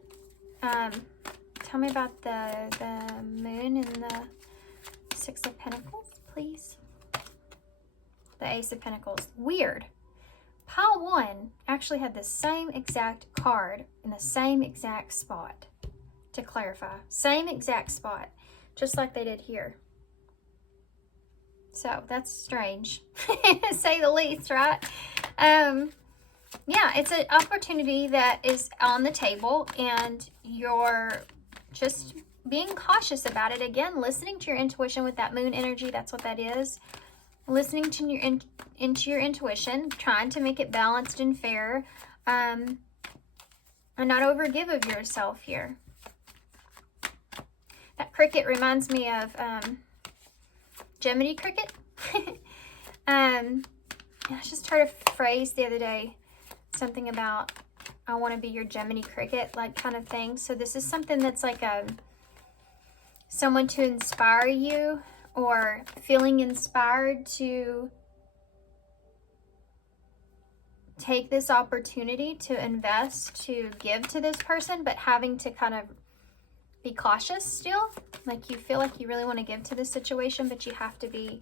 Tell me about the Moon and the Six of Pentacles, please. The Ace of Pentacles. Weird. Pile 1 actually had the same exact card in the same exact spot, to clarify. Same exact spot, just like they did here. So that's strange, to say the least, right? Yeah, it's an opportunity that is on the table, and you're just being cautious about it. Again, listening to your intuition with that Moon energy, that's what that is. Listening to into your intuition, trying to make it balanced and fair, and not overgive of yourself here. That cricket reminds me of Gemini cricket. I just heard a phrase the other day, something about I want to be your Gemini cricket, like kind of thing. So this is something that's like someone to inspire you, or feeling inspired to take this opportunity to invest, to give to this person, but having to kind of be cautious still. Like you feel like you really want to give to this situation, but you have to be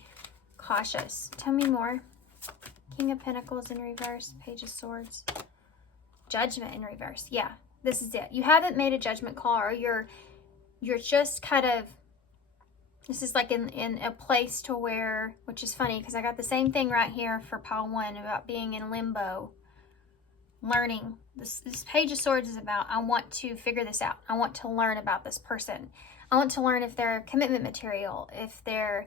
cautious. Tell me more. King of Pentacles in reverse, Page of Swords. Judgment in reverse. Yeah, this is it. You haven't made a judgment call, or you're just kind of, this is like in a place to where, which is funny because I got the same thing right here for pile 1 about being in limbo, learning. This Page of Swords is about, I want to figure this out. I want to learn about this person. I want to learn if they're commitment material, if they're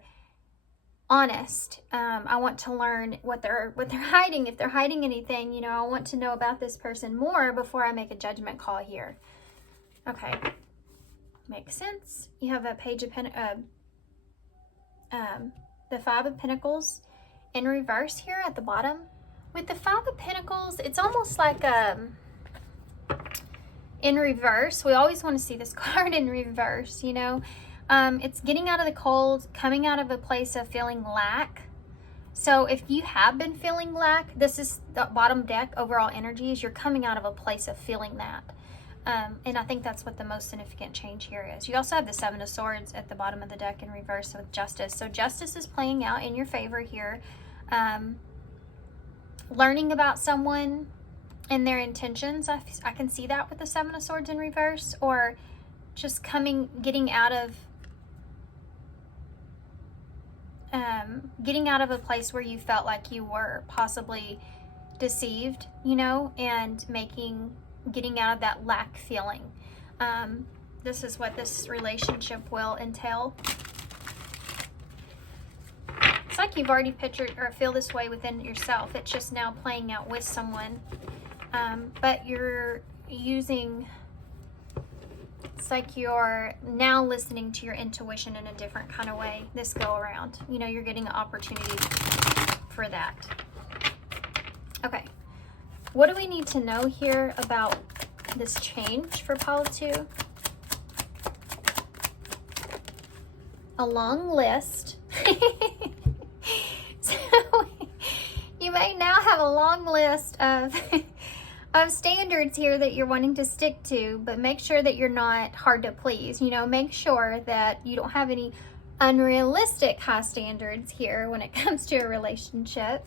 honest. I want to learn what they're hiding, if they're hiding anything. You know, I want to know about this person more before I make a judgment call here. Okay, makes sense. You have a Page of the Five of Pentacles in reverse here at the bottom. With the Five of Pentacles, it's almost like in reverse. We always want to see this card in reverse, you know. It's getting out of the cold, coming out of a place of feeling lack. So if you have been feeling lack, this is the bottom deck, overall energies, you're coming out of a place of feeling that. And I think that's what the most significant change here is. You also have the Seven of Swords at the bottom of the deck in reverse with Justice. So Justice is playing out in your favor here. Learning about someone and their intentions. I can see that with the Seven of Swords in reverse, or just getting out of a place where you felt like you were possibly deceived, you know, and getting out of that lack feeling. This is what this relationship will entail. It's like you've already pictured or feel this way within yourself. It's just now playing out with someone. But you're using, it's like you're now listening to your intuition in a different kind of way this go around. You know, you're getting an opportunity for that. Okay. What do we need to know here about this change for pile 2? A long list. So you may now have a long list of standards here that you're wanting to stick to, but make sure that you're not hard to please. You know, make sure that you don't have any unrealistic high standards here when it comes to a relationship.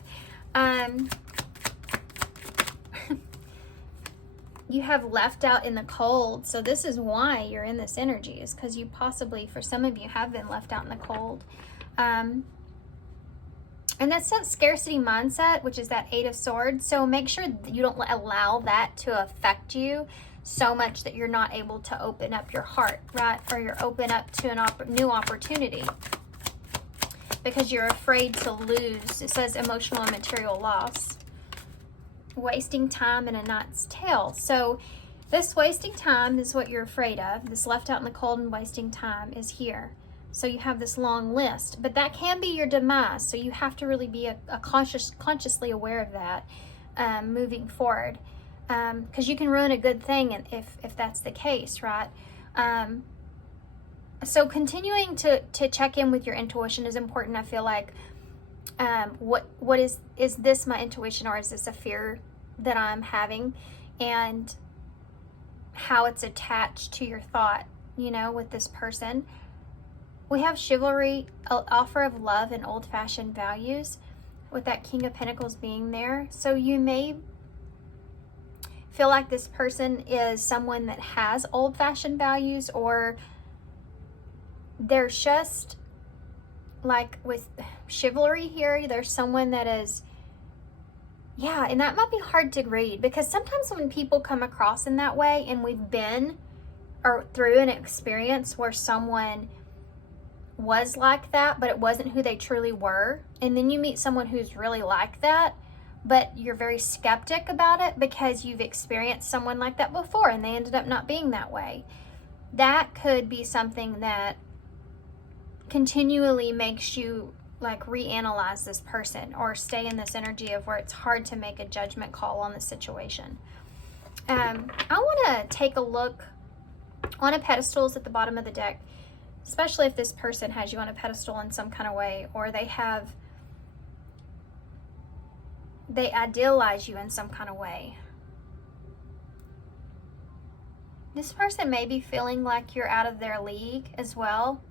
You have left out in the cold, so this is why you're in this energy, is because you possibly, for some of you, have been left out in the cold. And that's that scarcity mindset, which is that Eight of Swords. So make sure that you don't allow that to affect you so much that you're not able to open up your heart, right? Or you're open up to a new opportunity because you're afraid to lose. It says emotional and material loss. Wasting time in a knight's tale. So this wasting time is what you're afraid of. This left out in the cold and wasting time is here. So you have this long list, but that can be your demise. So you have to really be consciously aware of that moving forward, because you can ruin a good thing if that's the case, right? So continuing to check in with your intuition is important. I feel like what is this my intuition, or is this a fear that I'm having, and how it's attached to your thought, you know, with this person. We have chivalry, offer of love, and old-fashioned values with that King of Pentacles being there. So you may feel like this person is someone that has old-fashioned values, or they're just like with chivalry here, there's someone that is, yeah, and that might be hard to read, because sometimes when people come across in that way, and we've been or through an experience where someone was like that, but it wasn't who they truly were, and then you meet someone who's really like that, but you're very skeptic about it because you've experienced someone like that before and they ended up not being that way. That could be something that continually makes you like reanalyze this person, or stay in this energy of where it's hard to make a judgment call on the situation. I want to take a look on a pedestals at the bottom of the deck, especially if this person has you on a pedestal in some kind of way, or they idealize you in some kind of way. This person may be feeling like you're out of their league as well.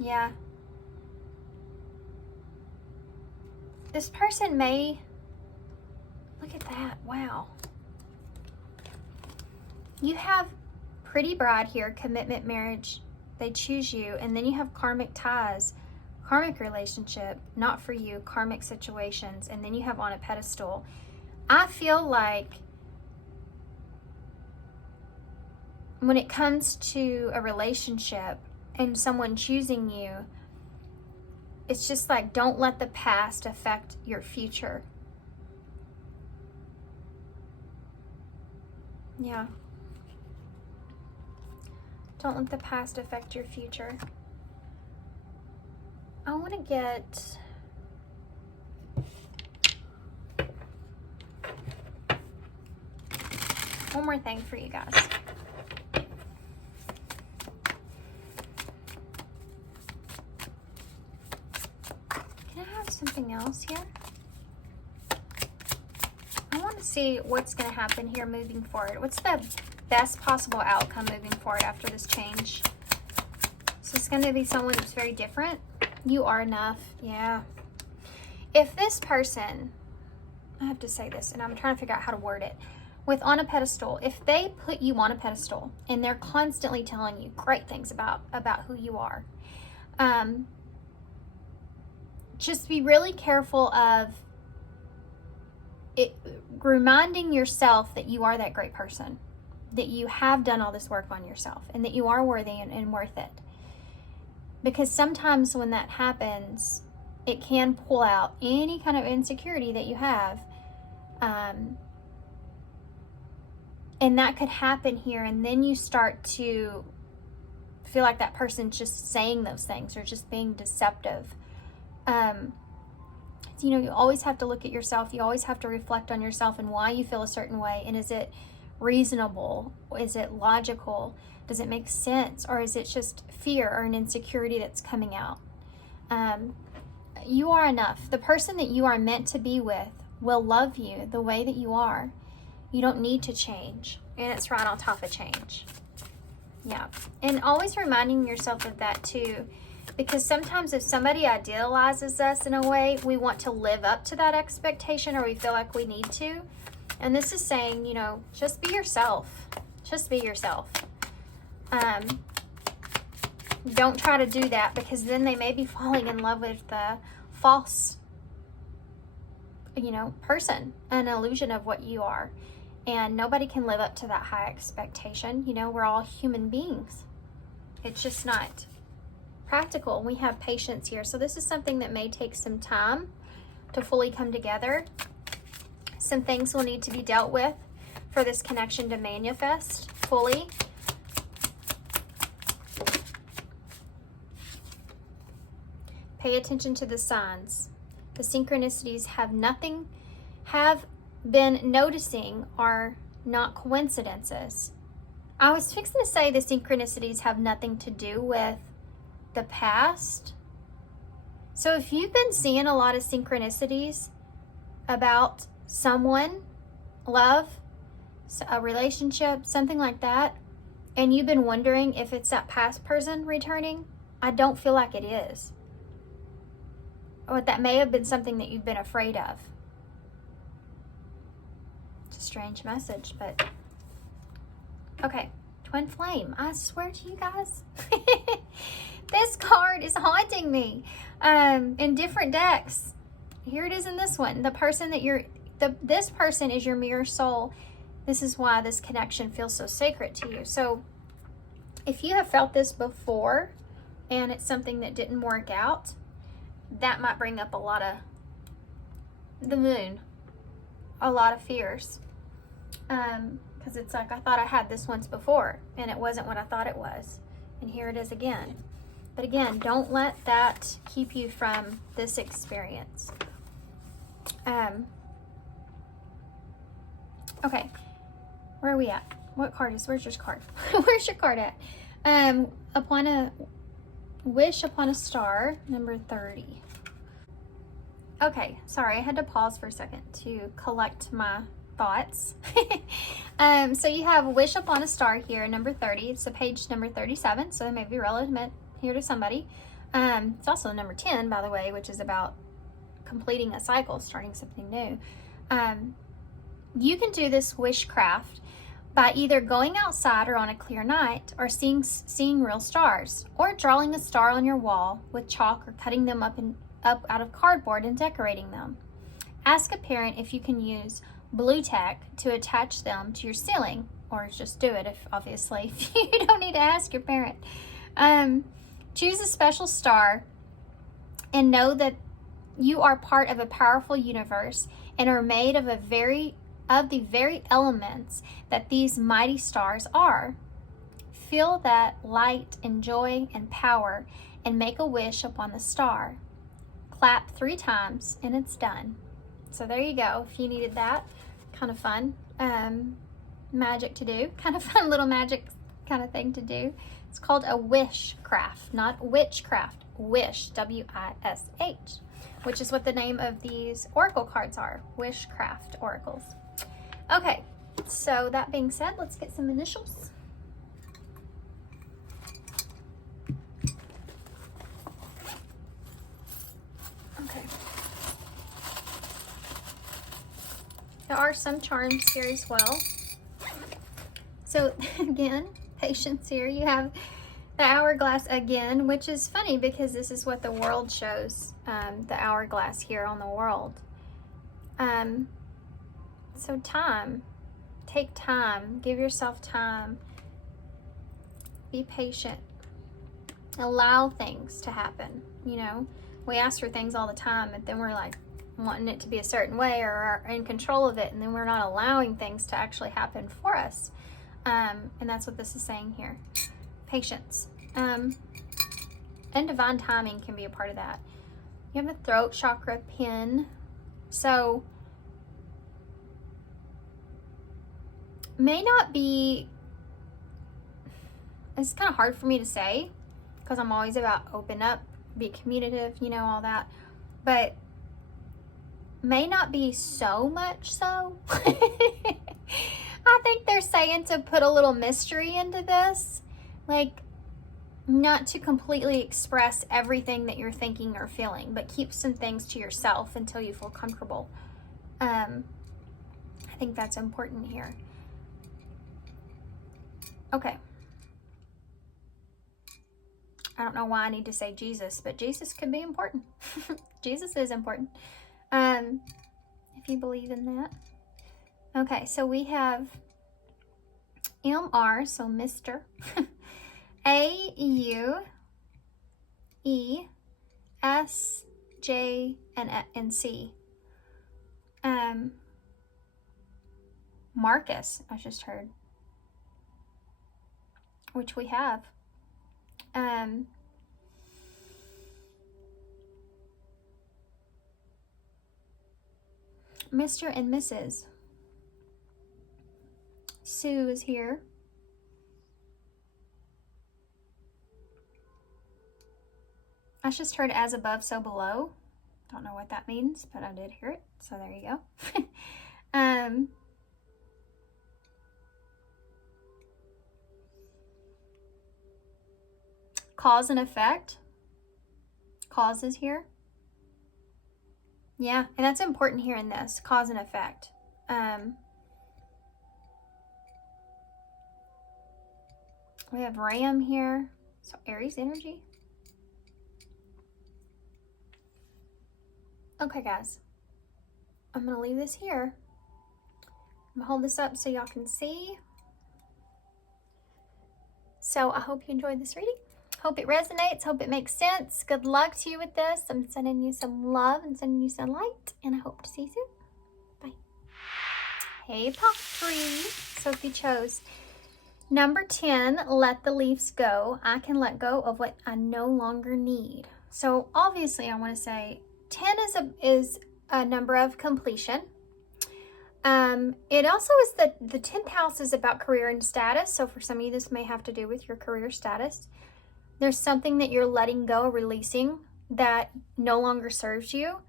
Yeah. This person may, look at that, wow. You have pretty bride here, commitment, marriage, they choose you, and then you have karmic ties, karmic relationship, not for you, karmic situations, and then you have on a pedestal. I feel like when it comes to a relationship and someone choosing you, it's just like, don't let the past affect your future. Yeah. Don't let the past affect your future. I want to get... one more thing for you guys. Can I have something else here? I want to see what's going to happen here moving forward. What's the best possible outcome moving forward after this change? So it's going to be someone that's very different. You are enough. Yeah. If this person, I have to say this, and I'm trying to figure out how to word it. With on a pedestal, if they put you on a pedestal and they're constantly telling you great things about who you are, just be really careful of it, reminding yourself that you are that great person, that you have done all this work on yourself, and that you are worthy and worth it. Because sometimes when that happens, it can pull out any kind of insecurity that you have. And that could happen here, and then you start to feel like that person's just saying those things or just being deceptive. You know, you always have to look at yourself. You always have to reflect on yourself and why you feel a certain way. And is it reasonable? Is it logical? Does it make sense? Or is it just fear or an insecurity that's coming out? You are enough. The person that you are meant to be with will love you the way that you are. You don't need to change. And it's right on top of change. Yeah. And always reminding yourself of that too. Because sometimes if somebody idealizes us in a way, we want to live up to that expectation, or we feel like we need to. And this is saying, you know, just be yourself. Just be yourself. Don't try to do that, because then they may be falling in love with the false, you know, person, an illusion of what you are. And nobody can live up to that high expectation. You know, we're all human beings. It's just not practical. We have patience here. So this is something that may take some time to fully come together. Some things will need to be dealt with for this connection to manifest fully. Pay attention to the signs. The synchronicities have been noticing are not coincidences. I was fixing to say the synchronicities have nothing to do with the past. So if you've been seeing a lot of synchronicities about someone, love, a relationship, something like that, and you've been wondering if it's that past person returning, I don't feel like it is. Or that may have been something that you've been afraid of. It's a strange message, but okay. TwinFlame. I swear to you guys, this card is haunting me in different decks. Here it is in this one. The person that this person is your mirror soul. This is why this connection feels so sacred to you. So if you have felt this before and it's something that didn't work out, that might bring up a lot of the moon, a lot of fears. Because it's like, I thought I had this once before and it wasn't what I thought it was. And here it is again. But again, don't let that keep you from this experience. Okay, where are we at? What card where's your card? Where's your card at? Upon a wish upon a star, number 30. Okay, sorry, I had to pause for a second to collect my thoughts. So you have wish upon a star here, number 30. It's a page number 37, so it may be relevant here to somebody. It's also number 10, by the way, which is about completing a cycle, starting something new. You can do this wishcraft by either going outside or on a clear night, or seeing real stars, or drawing a star on your wall with chalk, or cutting them up out of cardboard and decorating them. Ask a parent if you can use blue tack to attach them to your ceiling, or just do it if you don't need to ask your parent. Choose a special star and know that you are part of a powerful universe and are made of the very elements that these mighty stars are. Feel that light and joy and power and make a wish upon the star. Clap 3 times and it's done. So there you go. If you needed that, kind of fun magic to do, kind of fun little magic kind of thing to do. It's called a wishcraft, not witchcraft. Wish, W-I-S-H, which is what the name of these oracle cards are, Wishcraft Oracles. Okay, so that being said, let's get some initials. Okay. There are some charms here as well. So again, patience here. You have the hourglass again, which is funny because this is what the world shows, the hourglass here on the world. So time, take time, give yourself time, be patient, allow things to happen. You know, we ask for things all the time, and then we're like wanting it to be a certain way or are in control of it, and then we're not allowing things to actually happen for us. And that's what this is saying here. Patience. And divine timing can be a part of that. You have the throat chakra pin. So may not be, it's kind of hard for me to say because I'm always about open up, be communicative, you know, all that, but may not be so much so. I think they're saying to put a little mystery into this, like not to completely express everything that you're thinking or feeling, but keep some things to yourself until you feel comfortable. I think that's important here. Okay. I don't know why I need to say Jesus, but Jesus could be important. Jesus is important. If you believe in that. Okay, so we have MR, so Mr. A-U-E S-J and C. Marcus, I just heard. Which we have. Mr. and Mrs. Sue is here. I just heard as above, so below. Don't know what that means, but I did hear it. So there you go. Cause and effect. Cause is here. Yeah, and that's important here in this. Cause and effect. We have Ram here. So Aries energy. Okay, guys. I'm going to leave this here. I'm going to hold this up so y'all can see. So I hope you enjoyed this reading. Hope it resonates. Hope it makes sense. Good luck to you with this. I'm sending you some love and sending you some light. And I hope to see you soon. Bye. Hey, Pop Tree. So if you chose number 10, let the leaves go. I can let go of what I no longer need. So obviously I want to say 10 is a number of completion. It also is the 10th house is about career and status. So for some of you, this may have to do with your career status. There's something that you're letting go, releasing that no longer serves you.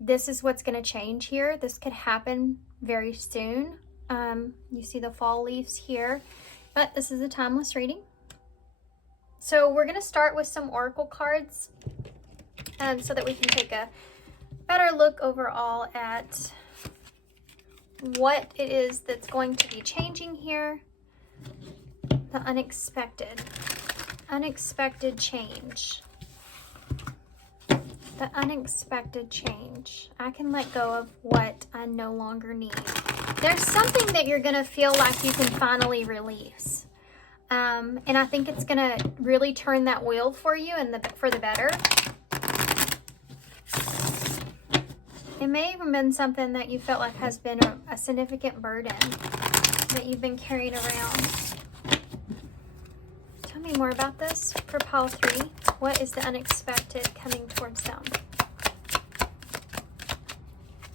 This is what's going to change here. This could happen very soon. You see the fall leaves here, but this is a timeless reading. So we're going to start with some oracle cards so that we can take a better look overall at what it is that's going to be changing here. The unexpected change. The unexpected change. I can let go of what I no longer need. There's something that you're going to feel like you can finally release. And I think it's going to really turn that wheel for you and for the better. It may have even been something that you felt like has been a significant burden that you've been carrying around. me more about this for pile 3. What is the unexpected coming towards them?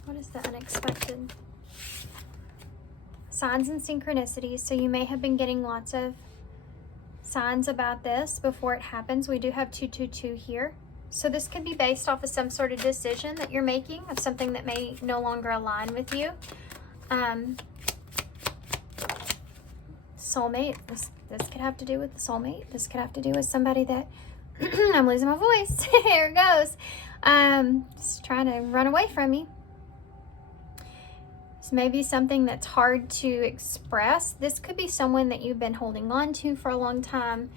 What is the unexpected? Signs and synchronicities. So you may have been getting lots of signs about this before it happens. We do have 222 here. So this could be based off of some sort of decision that you're making, of something that may no longer align with you. Soulmate. This could have to do with the soulmate. This could have to do with somebody that I'm losing my voice. Here it goes. Just trying to run away from me. This may be something that's hard to express. This could be someone that you've been holding on to for a long time.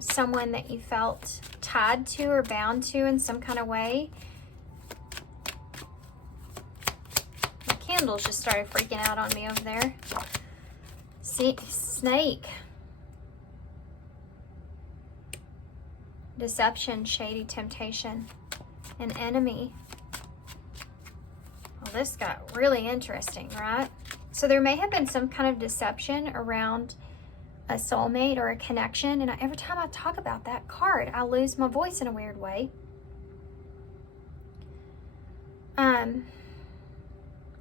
Someone that you felt tied to or bound to in some kind of way. The candles just started freaking out on me over there. See, snake. Deception, shady temptation, an enemy. Well, this got really interesting, right? So there may have been some kind of deception around a soulmate or a connection, and every time I talk about that card, I lose my voice in a weird way.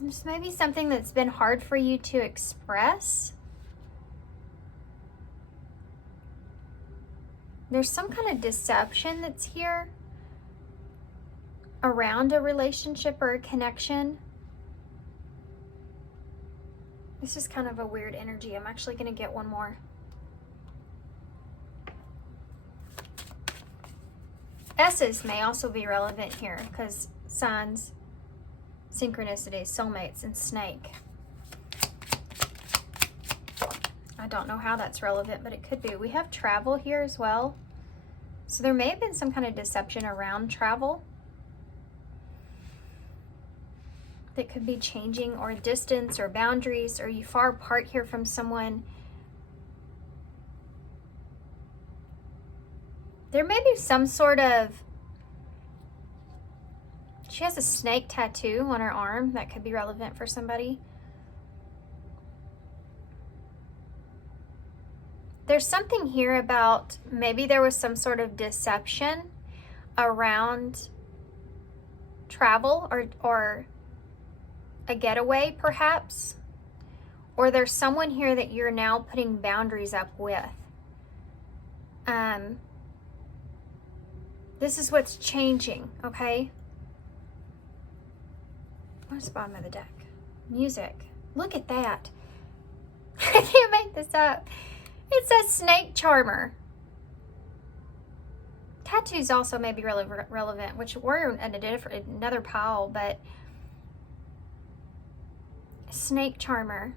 This may be something that's been hard for you to express. There's some kind of deception that's here around a relationship or a connection. This is kind of a weird energy. I'm actually going to get one more. S's may also be relevant here because signs, synchronicities, soulmates, and snake. I don't know how that's relevant, but it could be. We have travel here as well. So there may have been some kind of deception around travel that could be changing, or distance or boundaries, or you far apart here from someone. There may be some sort of, she has a snake tattoo on her arm that could be relevant for somebody. There's something here about maybe there was some sort of deception around travel or a getaway perhaps. Or there's someone here that you're now putting boundaries up with. This is what's changing, okay? What's the bottom of the deck? Music. Look at that. I can't make this up. It says snake charmer. Tattoos also may be relevant, which were in another pile, but snake charmer.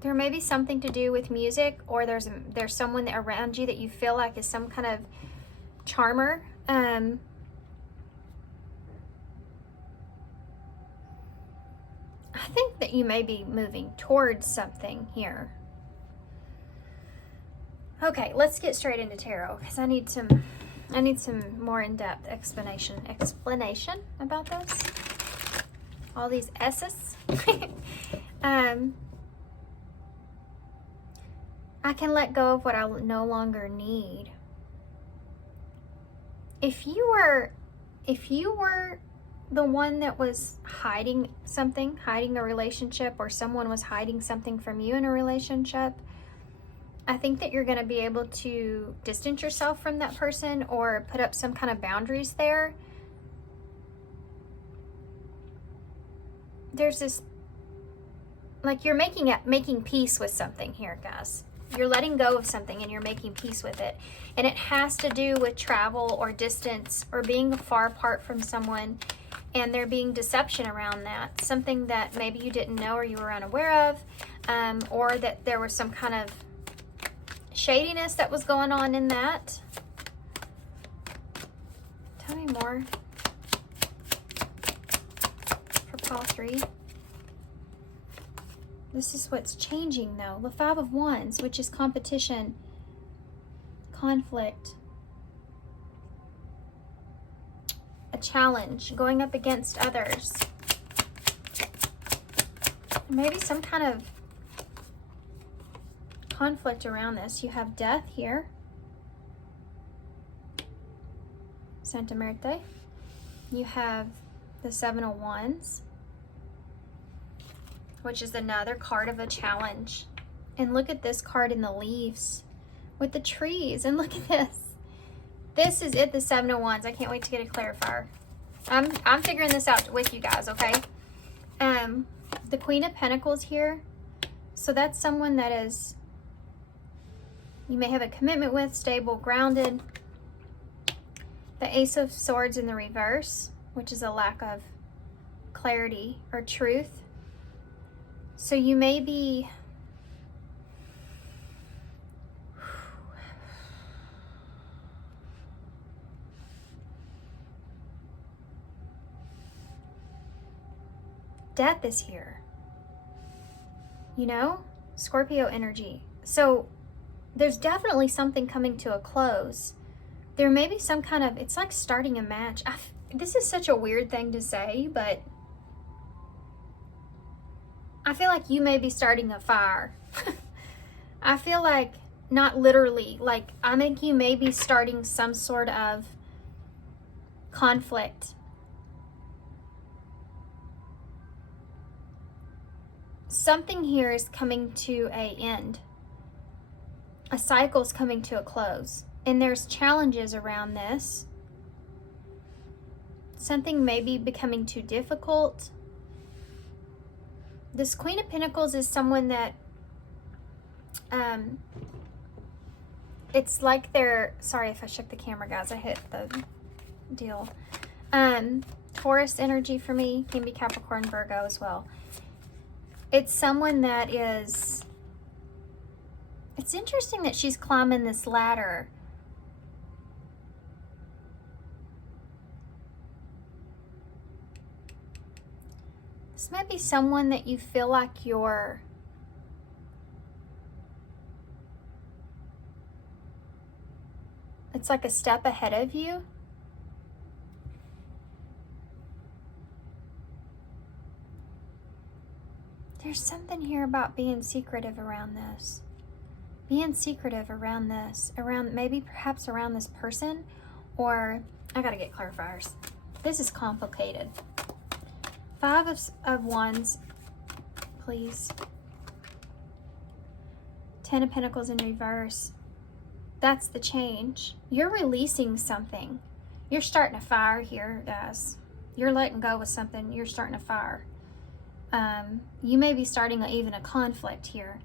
There may be something to do with music, or there's someone around you that you feel like is some kind of charmer. I think that you may be moving towards something here. Okay, let's get straight into tarot because I need some more in-depth explanation about this. All these S's. I can let go of what I no longer need. If you were the one that was hiding something, hiding a relationship, or someone was hiding something from you in a relationship, I think that you're going to be able to distance yourself from that person or put up some kind of boundaries there. There's this, like, you're making peace with something here, guys. You're letting go of something and you're making peace with it. And it has to do with travel or distance or being far apart from someone, and there being deception around that. Something that maybe you didn't know or you were unaware of, or that there was some kind of shadiness that was going on in that. Tell me more for pile 3. This is what's changing though. The 5 of Wands, which is competition, conflict, a challenge, going up against others. Maybe some kind of conflict around this. You have death here. Santa Muerte. You have the Seven of Wands, which is another card of a challenge. And look at this card in the leaves with the trees. And look at this. This is it, the Seven of Wands. I can't wait to get a clarifier. I'm figuring this out with you guys, okay? The Queen of Pentacles here. So that's someone that is, you may have a commitment with, stable, grounded. The Ace of Swords in the reverse, which is a lack of clarity or truth. So you may be death is here. You know, Scorpio energy. So there's definitely something coming to a close. There may be some kind of, it's like starting a match. This is such a weird thing to say, but I feel like you may be starting a fire. I feel like, not literally, like I think you may be starting some sort of conflict. Something here is coming to an end. A cycle's coming to a close. And there's challenges around this. Something may be becoming too difficult. This Queen of Pentacles is someone that, it's like they're, sorry if I shook the camera, guys, I hit the deal. Taurus energy for me, can be Capricorn, Virgo as well. It's someone that is, it's interesting that she's climbing this ladder. This might be someone that you feel like you're, it's like a step ahead of you. There's something here about being secretive around this. Being secretive around this, around maybe perhaps around this person, or I gotta get clarifiers. This is complicated. Five of Wands, please. Ten of Pentacles in reverse. That's the change. You're releasing something. You're starting a fire here, guys. You're letting go with something. You're starting a fire. You may be starting even a conflict here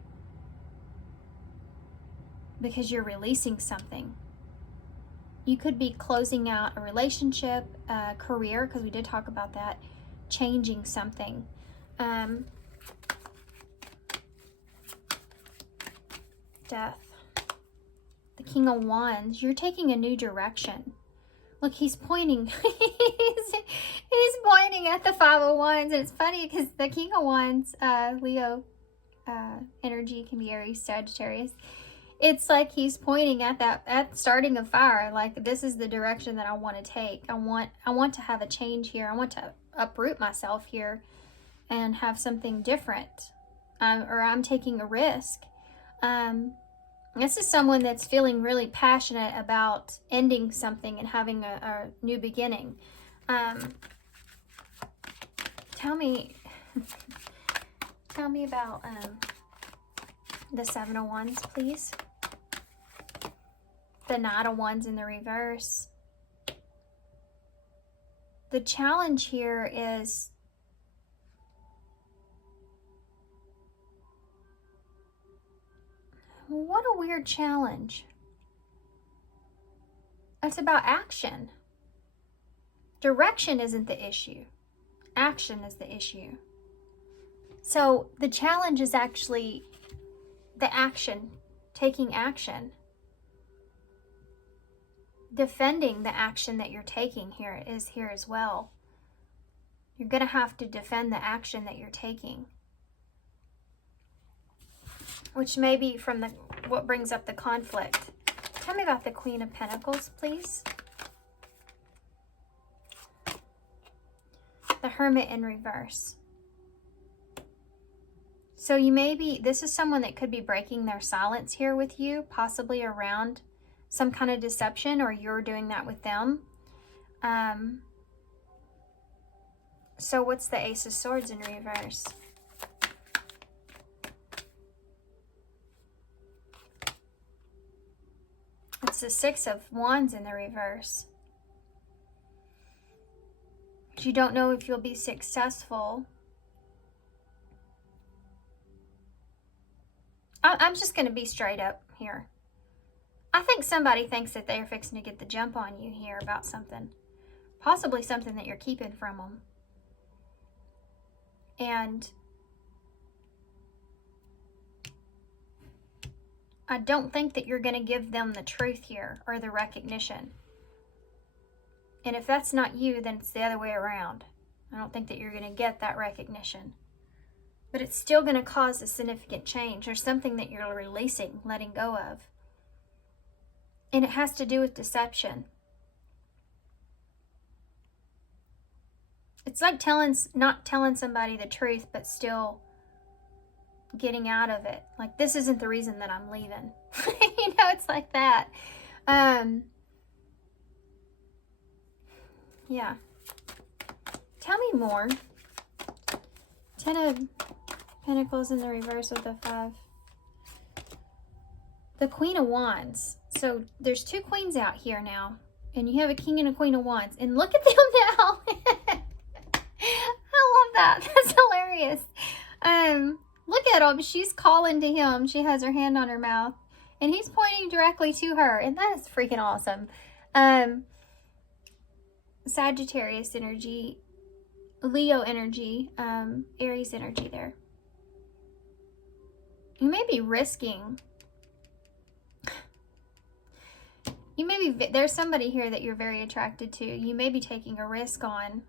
because you're releasing something. You could be closing out a relationship, a career, because we did talk about that. Changing something. Death. The King of Wands. You're taking a new direction. Look, he's pointing. he's pointing at the Five of Wands. And it's funny because the King of Wands, Leo energy, can be Aries, Sagittarius. It's like he's pointing at that, at starting a fire. Like, this is the direction that I want to take. I want to have a change here. I want to uproot myself here and have something different. Or I'm taking a risk. This is someone that's feeling really passionate about ending something and having a new beginning. Tell me about the Seven of Wands, please. The Knight of Wands in the reverse. The challenge here is what a weird challenge. It's about action. Direction isn't the issue. Action is the issue. So the challenge is actually the action, taking action. Defending the action that you're taking here is here as well. You're going to have to defend the action that you're taking. Which may be from the what brings up the conflict. Tell me about the Queen of Pentacles, please. The Hermit in reverse. So this is someone that could be breaking their silence here with you, possibly around some kind of deception, or you're doing that with them. So what's the Ace of Swords in reverse? It's the Six of Wands in the reverse. You don't know if you'll be successful. I'm just going to be straight up here. I think somebody thinks that they're fixing to get the jump on you here about something. Possibly something that you're keeping from them. And I don't think that you're going to give them the truth here or the recognition. And if that's not you, then it's the other way around. I don't think that you're going to get that recognition. But it's still going to cause a significant change. There's something that you're releasing, letting go of. And it has to do with deception. It's like not telling somebody the truth, but still getting out of it. Like, this isn't the reason that I'm leaving. You know, it's like that. Yeah. Tell me more. 10 of Pentacles in the reverse with the 5. The Queen of Wands. So there's 2 queens out here now. And you have a King and a Queen of Wands. And look at them now. I love that. That's hilarious. Look at him. She's calling to him. She has her hand on her mouth. And he's pointing directly to her. And that is freaking awesome. Sagittarius energy. Leo energy. Aries energy there. You may be risking. There's somebody here that you're very attracted to. You may be taking a risk on.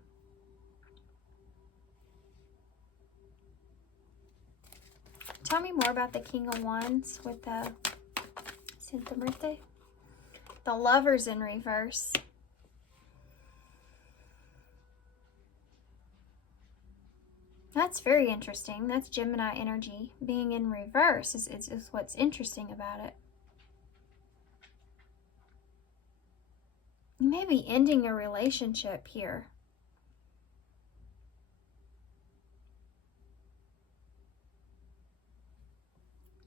Tell me more about the King of Wands with the Santa Muerte. The Lovers in reverse. That's very interesting. That's Gemini energy. Being in reverse is what's interesting about it. You may be ending a relationship here.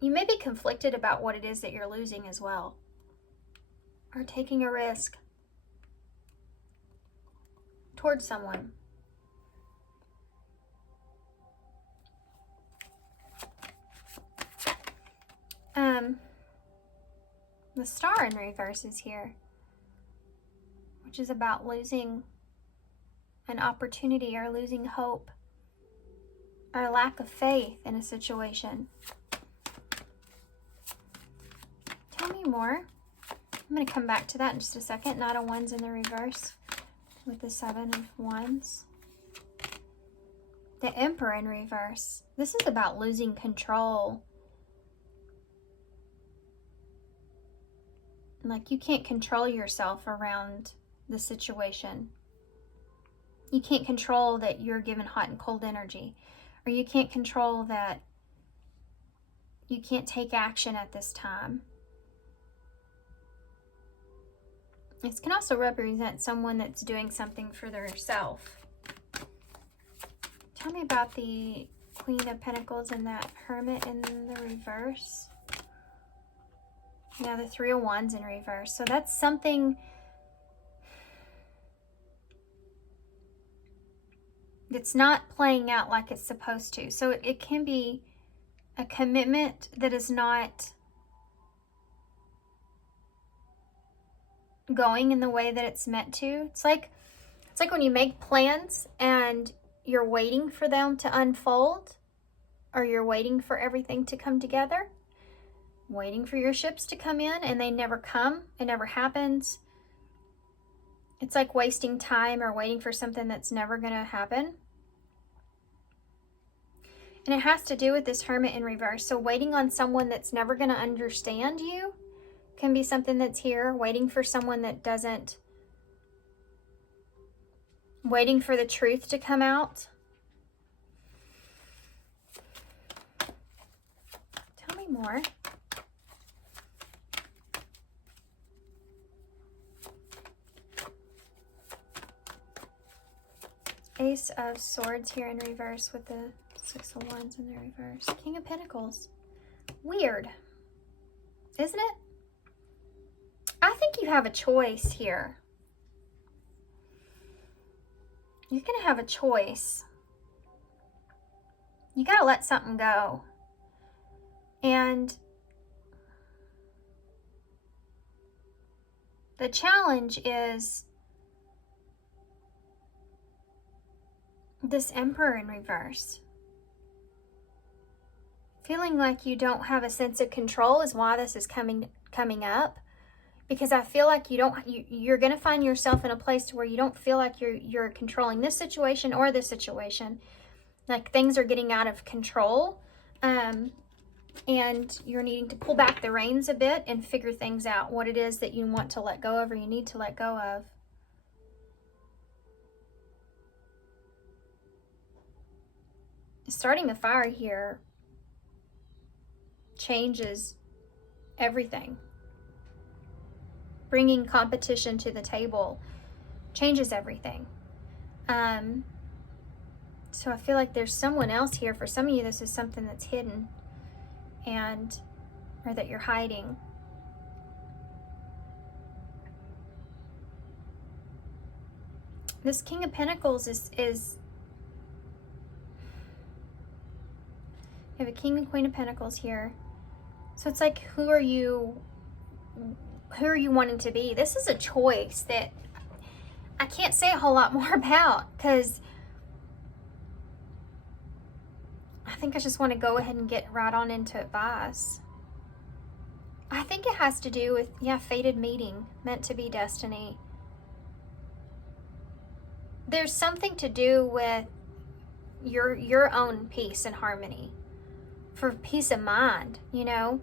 You may be conflicted about what it is that you're losing as well. Or taking a risk towards someone. The Star in reverse is here, which is about losing an opportunity or losing hope or lack of faith in a situation. Tell me more. I'm going to come back to that in just a second. Knight of Wands in the reverse with the 7 of Wands. The Emperor in reverse. This is about losing control. Like, you can't control yourself around the situation. You can't control that you're given hot and cold energy. Or you can't control that you can't take action at this time. This can also represent someone that's doing something for themselves. Tell me about the Queen of Pentacles and that Hermit in the reverse. Now the 3 of Wands in reverse. So that's something that's not playing out like it's supposed to. So it can be a commitment that is not going in the way that it's meant to. It's like when you make plans and you're waiting for them to unfold, or you're waiting for everything to come together. Waiting for your ships to come in and they never come. It never happens. It's like wasting time or waiting for something that's never going to happen. And it has to do with this Hermit in reverse. So waiting on someone that's never going to understand you can be something that's here. Waiting for someone that doesn't. Waiting for the truth to come out. more. Ace of Swords here in reverse with the Six of Wands in the reverse. King of Pentacles. Weird, isn't it? I think you have a choice here. You're going to have a choice. You got to let something go. And the challenge is this Emperor in reverse. Feeling like you don't have a sense of control is why this is coming up. Because I feel like you're going to find yourself in a place where you don't feel like you're controlling this situation or this situation. Like things are getting out of control. And you're needing to pull back the reins a bit and figure things out. What it is that you want to let go of or you need to let go of. Starting a fire here changes everything. Bringing competition to the table changes everything. So I feel like there's someone else here. For some of you, this is something that's hidden or that you're hiding. This King of Pentacles is you have a King and Queen of Pentacles here. So it's like, who are you wanting to be? This is a choice that I can't say a whole lot more about because I think I just want to go ahead and get right on into advice. I think it has to do with, fated meeting, meant to be destiny. There's something to do with your own peace and harmony. For peace of mind, you know?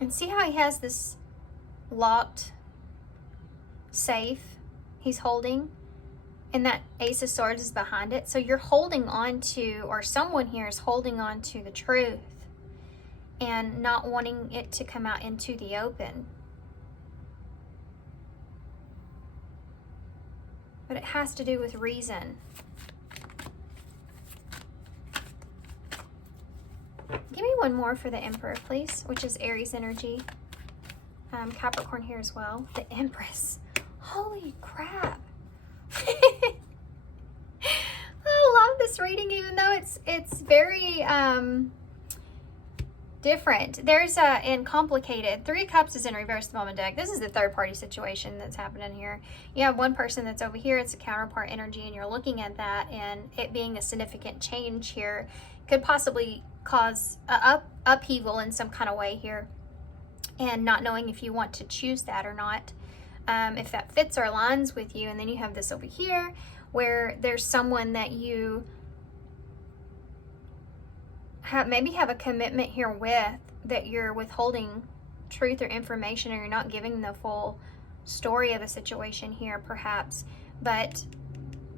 And see how he has this locked safe he's holding? And that Ace of Swords is behind it. So you're holding on to, or someone here is holding on to the truth and not wanting it to come out into the open. But it has to do with reason. Give me one more for the Emperor, please, which is Aries energy. Capricorn here as well. The Empress. Holy crap. I love this reading, even though it's very different. There's and complicated. Three of Cups is in reverse at the bottom of the deck. This is the third party situation that's happening here. You have one person that's over here. It's a counterpart energy, and you're looking at that, and it being a significant change here could possibly cause upheaval in some kind of way here, and not knowing if you want to choose that or not, if that fits or aligns with you. And then you have this over here where there's someone that you maybe have a commitment here with, that you're withholding truth or information, or you're not giving the full story of a situation here perhaps. But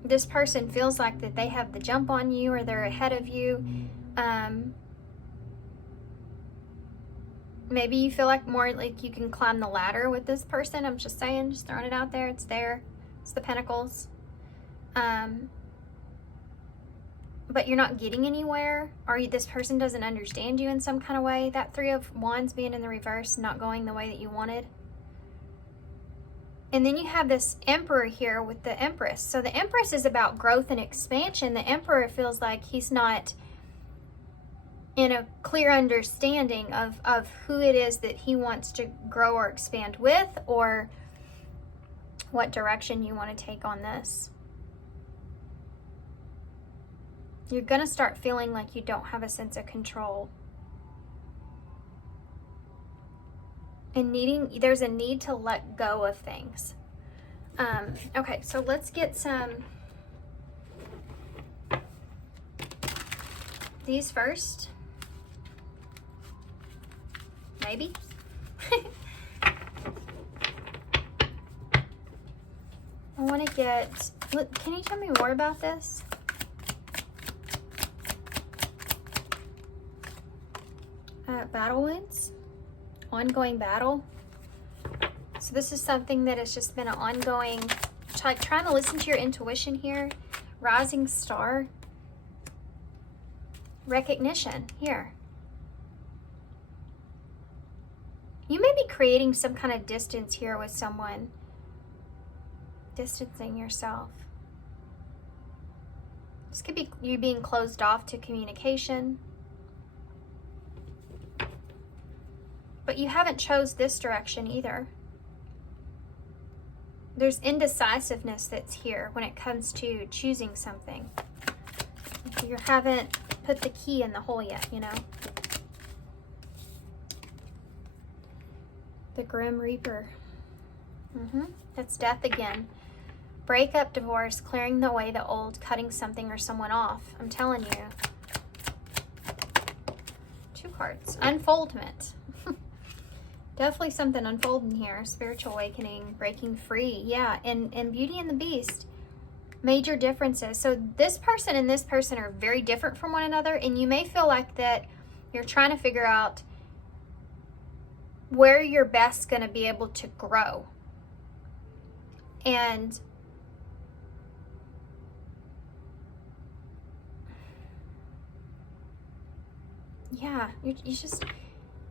this person feels like that they have the jump on you, or they're ahead of you. Maybe you feel like more like you can climb the ladder with this person. I'm just saying, just throwing it out there. It's there. It's the Pentacles. But you're not getting anywhere, or this person doesn't understand you in some kind of way. That Three of Wands being in the reverse, not going the way that you wanted. And then you have this Emperor here with the Empress. So the Empress is about growth and expansion. The Emperor feels like he's not in a clear understanding of who it is that he wants to grow or expand with, or what direction you want to take on this. You're going to start feeling like you don't have a sense of control. And there's a need to let go of things. Okay, so let's get these first. Maybe. I want to get, can you tell me more about this? Battle wounds. Ongoing battle. So this is something that has just been an ongoing, like trying to listen to your intuition here. Rising star. Recognition here. You may be creating some kind of distance here with someone. Distancing yourself. This could be you being closed off to communication. But you haven't chose this direction either. There's indecisiveness that's here when it comes to choosing something. You haven't put the key in the hole yet, you know. The Grim Reaper. That's death again. Breakup, divorce, clearing the way the old, cutting something or someone off. I'm telling you. 2 cards. Unfoldment. Definitely something unfolding here. Spiritual awakening, breaking free. Yeah, and Beauty and the Beast. Major differences. So this person and this person are very different from one another, and you may feel like that you're trying to figure out where you're best going to be able to grow. And yeah,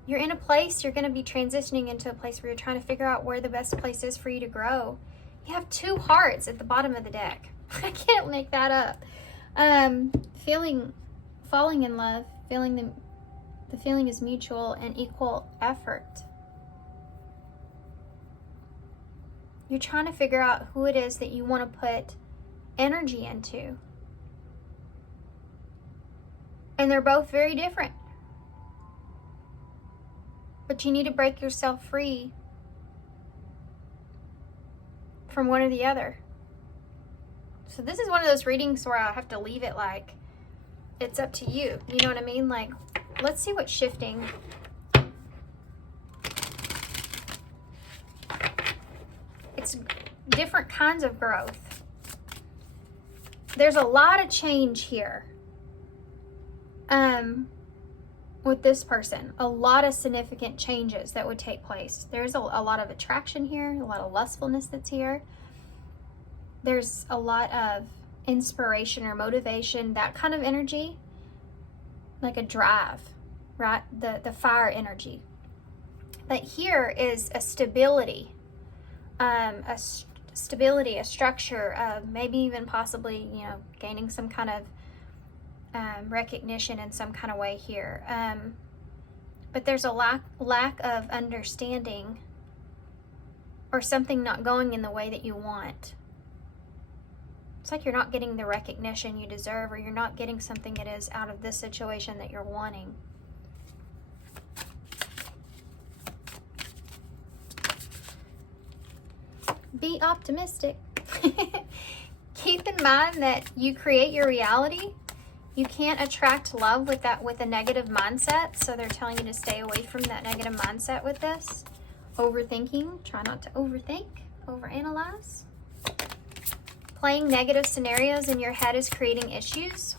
you're in a place, you're going to be transitioning into a place where you're trying to figure out where the best place is for you to grow. You have 2 hearts at the bottom of the deck. I can't make that up. Falling in love, feeling the feeling is mutual and equal effort. You're trying to figure out who it is that you want to put energy into. And they're both very different. But you need to break yourself free from one or the other. So this is one of those readings where I have to leave it like, it's up to you. You know what I mean? Like, let's see what's shifting. It's different kinds of growth. There's a lot of change here. With this person, a lot of significant changes that would take place. There's a lot of attraction here, a lot of lustfulness that's here. There's a lot of inspiration or motivation, that kind of energy, like a drive, right? The fire energy. But here is a stability, a structure, maybe even possibly, you know, gaining some kind of recognition in some kind of way here. But there's a lack of understanding or something not going in the way that you want. It's like you're not getting the recognition you deserve, or you're not getting something that is out of this situation that you're wanting. Be optimistic. Keep in mind that you create your reality. You can't attract love with a negative mindset. So they're telling you to stay away from that negative mindset with this. Overthinking. Try not to overthink, overanalyze. Playing negative scenarios in your head is creating issues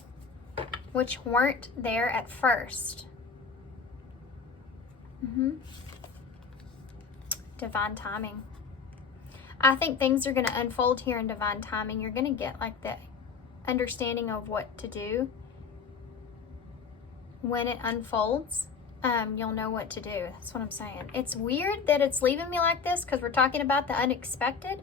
which weren't there at first. Divine timing. I think things are going to unfold here in divine timing. You're going to get like the understanding of what to do. When it unfolds, you'll know what to do. That's what I'm saying. It's weird that it's leaving me like this because we're talking about the unexpected.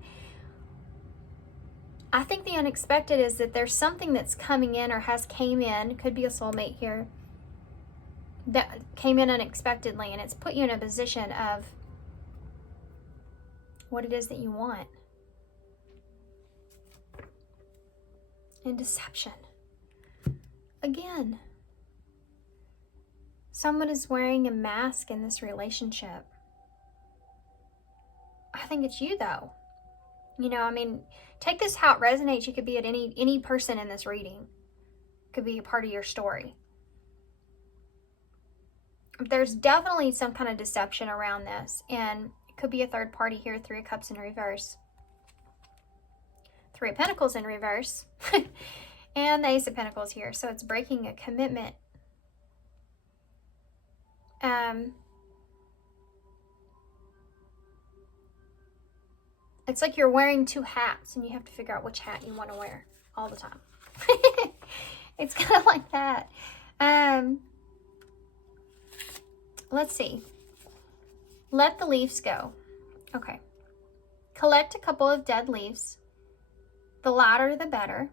I think the unexpected is that there's something that's coming in or has came in, could be a soulmate here, that came in unexpectedly, and it's put you in a position of what it is that you want. And deception. Again, someone is wearing a mask in this relationship. I think it's you though. You know, I mean, take this how it resonates. You could be at any person in this reading. Could be a part of your story. There's definitely some kind of deception around this, and it could be a third party here. 3 of Cups in reverse. 3 of Pentacles in reverse. And the Ace of Pentacles here. So it's breaking a commitment. It's like you're wearing two hats and you have to figure out which hat you want to wear all the time. It's kind of like that. Let's see. Let the leaves go. Okay. Collect a couple of dead leaves. The lighter, the better.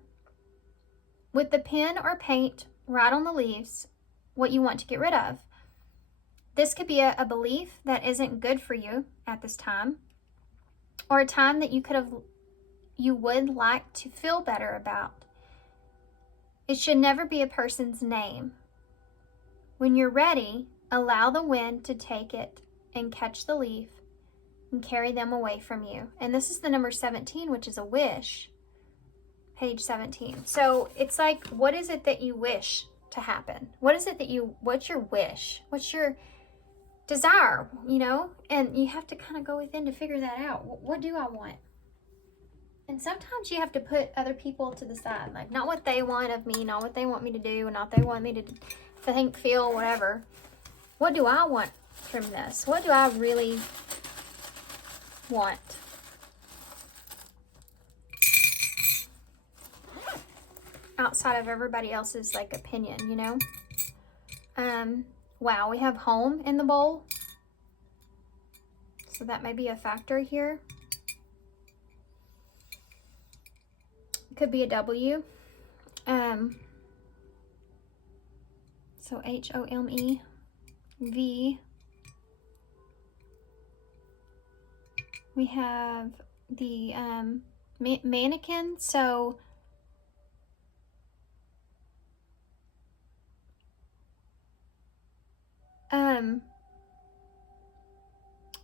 With the pen or paint, write on the leaves what you want to get rid of. This could be a belief that isn't good for you at this time, or a time that you would like to feel better about. It should never be a person's name. When you're ready, allow the wind to take it and catch the leaf and carry them away from you. And this is the number 17, which is a wish. Page 17. So it's like, what is it that you wish to happen? What's your wish? What's your desire, you know? And you have to kind of go within to figure that out. What do I want? And sometimes you have to put other people to the side, like not what they want of me, not what they want me to do, not what they want me to think, feel, whatever. What do I want from this? What do I really want? Outside of everybody else's like opinion, you know? Wow, we have home in the bowl. So that may be a factor here. Could be a W. So HOMEV. We have the mannequin. So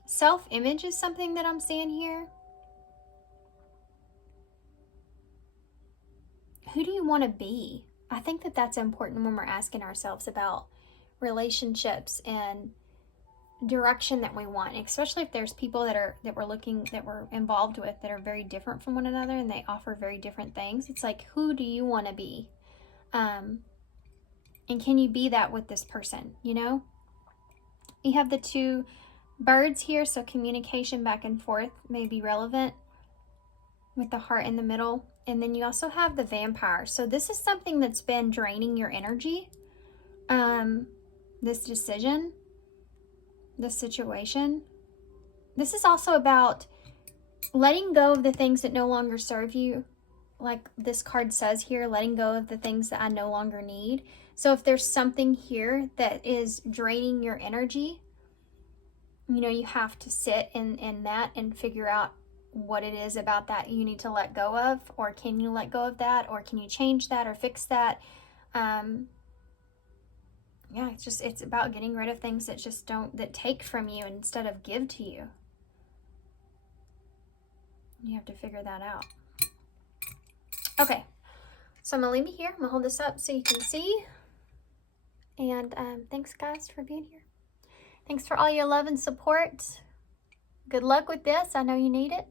self-image is something that I'm seeing here. Who do you want to be? I think that that's important when we're asking ourselves about relationships and direction that we want, especially if there's people that we're involved with that are very different from one another and they offer very different things. It's like, who do you want to be? And can you be that with this person, you know? You have the two birds here, so communication back and forth may be relevant with the heart in the middle. And then you also have the vampire. So this is something that's been draining your energy. This decision, this situation. This is also about letting go of the things that no longer serve you. Like this card says here, letting go of the things that I no longer need. So if there's something here that is draining your energy, you know, you have to sit in that and figure out what it is about that you need to let go of, or can you let go of that, or can you change that or fix that? Yeah, it's about getting rid of things that that take from you instead of give to you. You have to figure that out. Okay, so I'm gonna leave it here. I'm gonna hold this up so you can see. And thanks guys for being here. Thanks for all your love and support. Good luck with this. I know you need it.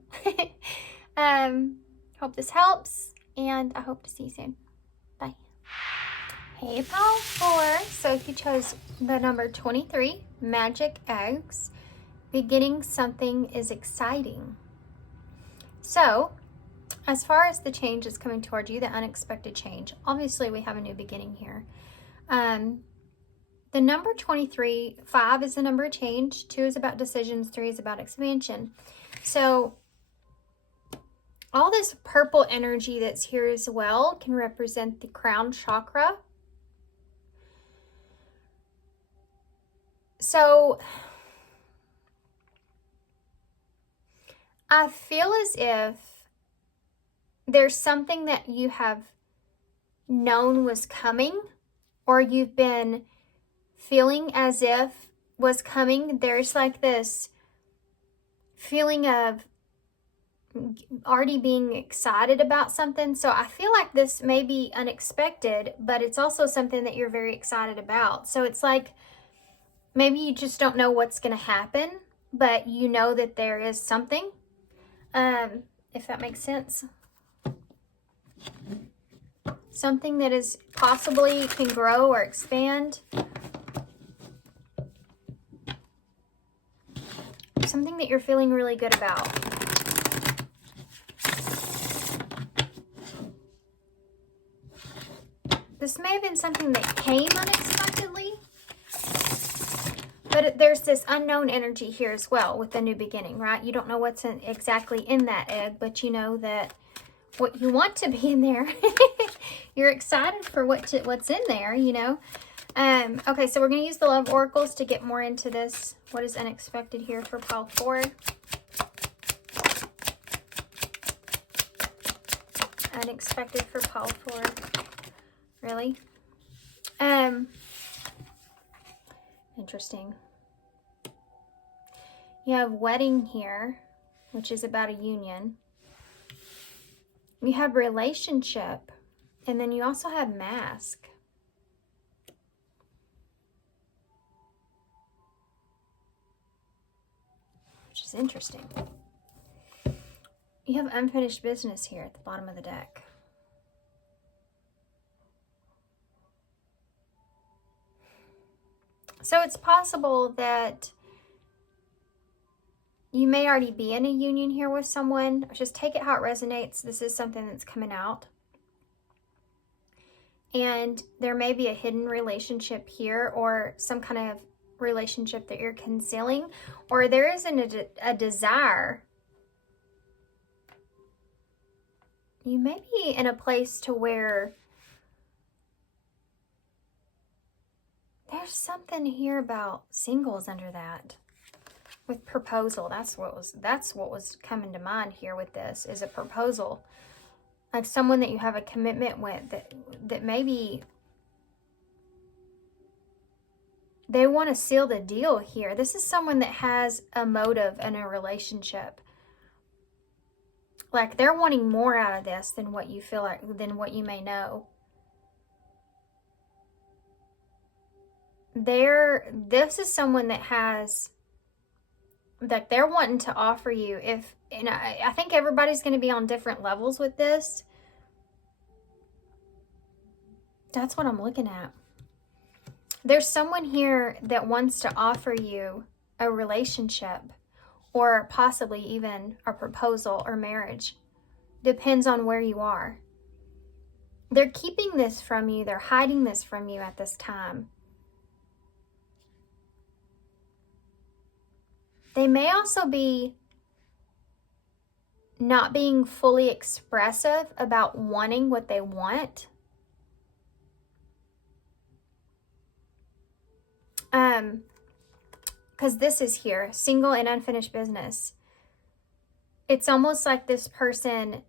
Hope this helps, and I hope to see you soon. Bye. Hey, Pile 4. So if you chose the number 23, magic eggs, beginning something is exciting. So as far as the change is coming towards you, the unexpected change, obviously we have a new beginning here. The number 23, 5 is the number of change, 2 is about decisions, 3 is about expansion. So all this purple energy that's here as well can represent the crown chakra. So I feel as if there's something that you have known was coming, or you've been feeling as if was coming. There's like this feeling of already being excited about something. So I feel like this may be unexpected, but it's also something that you're very excited about. So it's like maybe you just don't know what's going to happen, but you know that there is something, if that makes sense. Something that is possibly can grow or expand. something that you're feeling really good about. This may have been something that came unexpectedly, but there's this unknown energy here as well with the new beginning, right? You don't know what's exactly in that egg, but you know that what you want to be in there. You're excited for what's in there, you know. Okay, so we're going to use the love oracles to get more into this. What is unexpected here for pile 4? Unexpected for pile 4. Really? Interesting. You have wedding here, which is about a union. You have relationship, and then you also have mask. Which is interesting. You have unfinished business here at the bottom of the deck. So it's possible that you may already be in a union here with someone. Just take it how it resonates. This is something that's coming out. And there may be a hidden relationship here, or some kind of relationship that you're concealing, or there isn't a desire. You may be in a place to where there's something here about singles under that. With proposal, that's what was coming to mind here with this, is a proposal. Like someone that you have a commitment with, that maybe they want to seal the deal here. This is someone that has a motive in a relationship. Like they're wanting more out of this than what you feel like, than what you may know. This is someone that has, like they're wanting to offer you, and I think everybody's going to be on different levels with this. That's what I'm looking at. There's someone here that wants to offer you a relationship, or possibly even a proposal or marriage. Depends on where you are. They're keeping this from you. They're hiding this from you at this time. They may also be not being fully expressive about wanting what they want. Because this is here, single and unfinished business. It's almost like this person,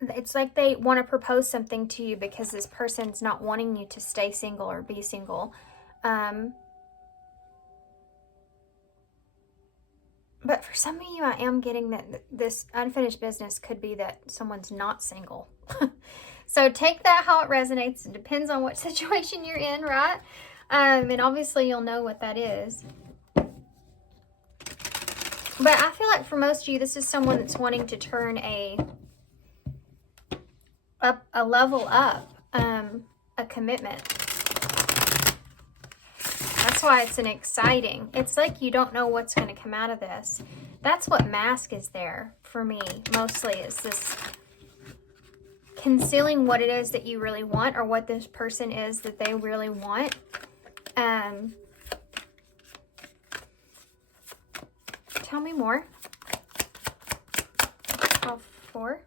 it's like they want to propose something to you because this person's not wanting you to stay single or be single. But for some of you, I am getting that this unfinished business could be that someone's not single. So take that how it resonates. It depends on what situation you're in, right? And obviously you'll know what that is. But I feel like for most of you, this is someone that's wanting to turn a level up, a commitment. That's why it's an exciting. It's like you don't know what's going to come out of this. That's what mask is there for me, mostly, is this concealing what it is that you really want, or what this person is that they really want. Tell me more. All 4.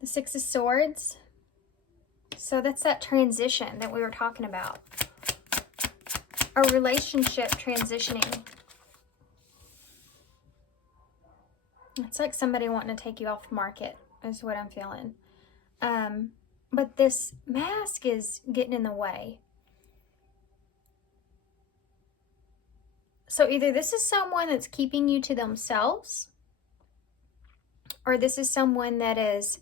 The 6 of Swords. So that's that transition that we were talking about. A relationship transitioning. It's like somebody wanting to take you off the market is what I'm feeling. But this mask is getting in the way. So either this is someone that's keeping you to themselves, or this is someone that is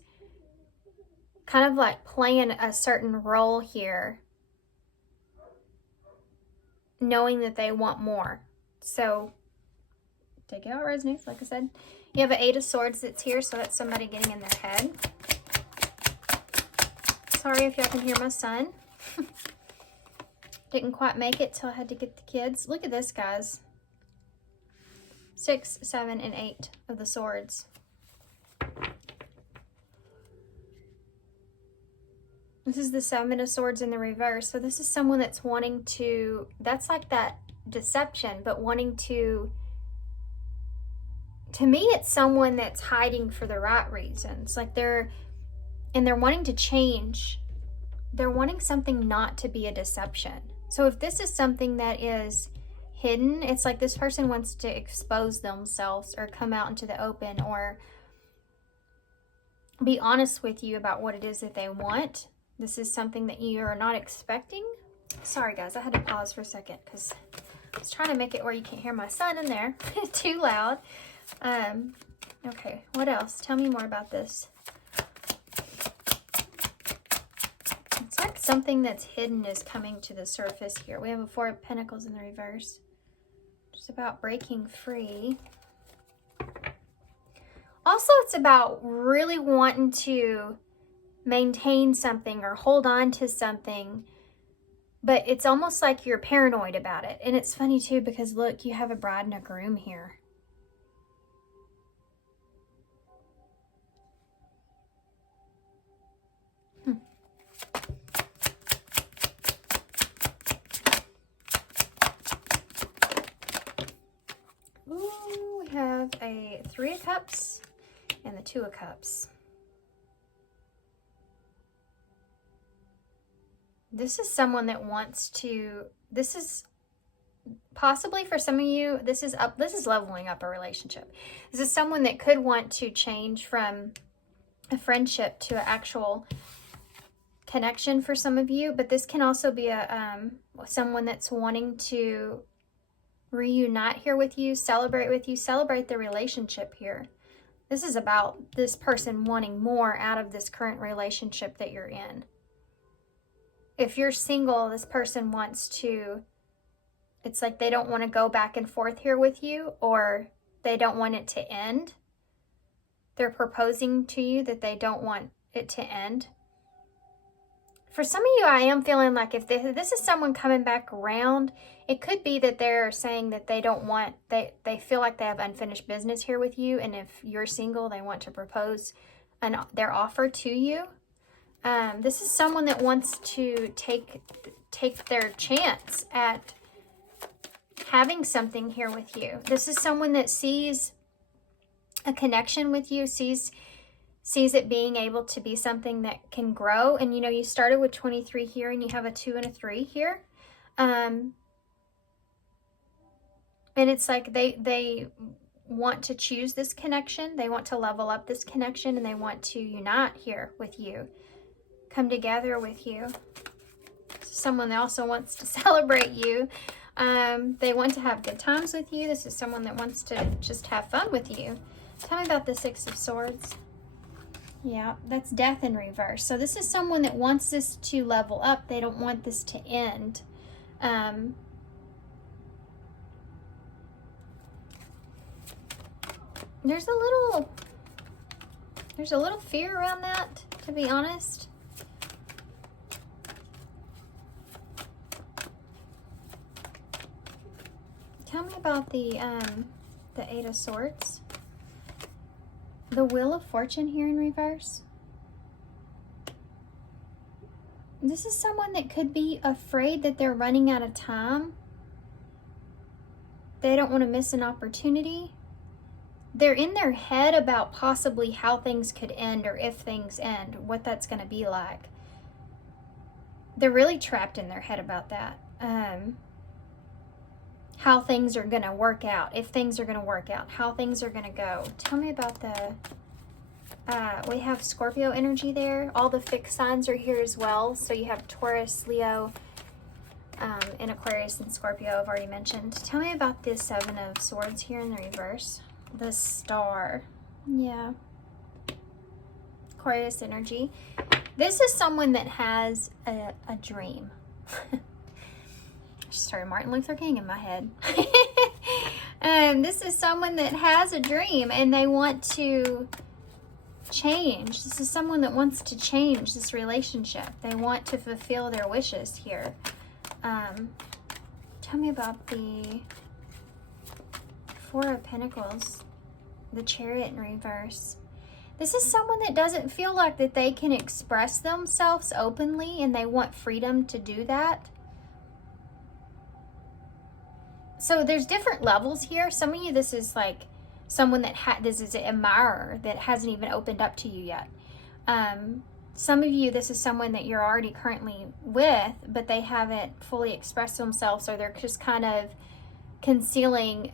kind of like playing a certain role here, knowing that they want more. So take it how it resonates, like I said. You have an 8 of Swords that's here, so that's somebody getting in their head. Sorry if y'all can hear my son. Didn't quite make it till I had to get the kids. Look at this, guys. 6, 7, and 8 of the swords. This is the 7 of swords in the reverse. So this is someone that's wanting to, that's like that deception, but wanting to me, it's someone that's hiding for the right reasons. Like they're wanting to change. They're wanting something not to be a deception. So if this is something that is hidden, it's like this person wants to expose themselves or come out into the open or be honest with you about what it is that they want. This is something that you are not expecting. Sorry guys, I had to pause for a second because I was trying to make it where you can't hear my son in there. Too loud. Okay, what else? Tell me more about this. It's like something that's hidden is coming to the surface here. We have a 4 of Pentacles in the reverse. Just about breaking free. Also, it's about really wanting to maintain something or hold on to something, but it's almost like you're paranoid about it. And it's funny too, because look, you have a bride and a groom here. Ooh, we have a 3 of Cups and the 2 of Cups. This is someone that wants to, this is possibly for some of you, this is leveling up a relationship. This is someone that could want to change from a friendship to an actual connection for some of you, but this can also be a someone that's wanting to reunite here with you, celebrate the relationship here. This is about this person wanting more out of this current relationship that you're in. If you're single, this person wants to, it's like they don't want to go back and forth here with you, or they don't want it to end. They're proposing to you that they don't want it to end. For some of you, I am feeling like if this is someone coming back around, it could be that they're saying that they don't want, they feel like they have unfinished business here with you. And if you're single, they want to propose their offer to you. This is someone that wants to take their chance at having something here with you. This is someone that sees a connection with you, sees it being able to be something that can grow. And you know, you started with 23 here and you have a 2 and a 3 here. And it's like they want to choose this connection. They want to level up this connection, and they want to unite here with you, come together with you. Someone that also wants to celebrate you. They want to have good times with you. This is someone that wants to just have fun with you. Tell me about the 6 of Swords. Yeah, that's death in reverse. So this is someone that wants this to level up. They don't want this to end. There's a little fear around that, to be honest. Tell me about the 8 of Swords. The Wheel of Fortune here in reverse. This is someone that could be afraid that they're running out of time. They don't want to miss an opportunity. They're in their head about possibly how things could end, or if things end, what that's going to be like. They're really trapped in their head about that. How things are going to work out, if things are going to work out, how things are going to go. Tell me about the, we have Scorpio energy there. All the fixed signs are here as well. So you have Taurus, Leo, and Aquarius and Scorpio I've already mentioned. Tell me about this 7 of Swords here in the reverse. The Star. Yeah. Aquarius energy. This is someone that has a dream. Sorry, Martin Luther King in my head. This is someone that has a dream and they want to change. This is someone that wants to change this relationship. They want to fulfill their wishes here. Tell me about the Four of Pentacles, the Chariot in reverse. This is someone that doesn't feel like that they can express themselves openly, and they want freedom to do that. So there's different levels here. Some of you, this is like someone that this is an admirer that hasn't even opened up to you yet. Some of you, this is someone that you're already currently with, but they haven't fully expressed themselves, or they're just kind of concealing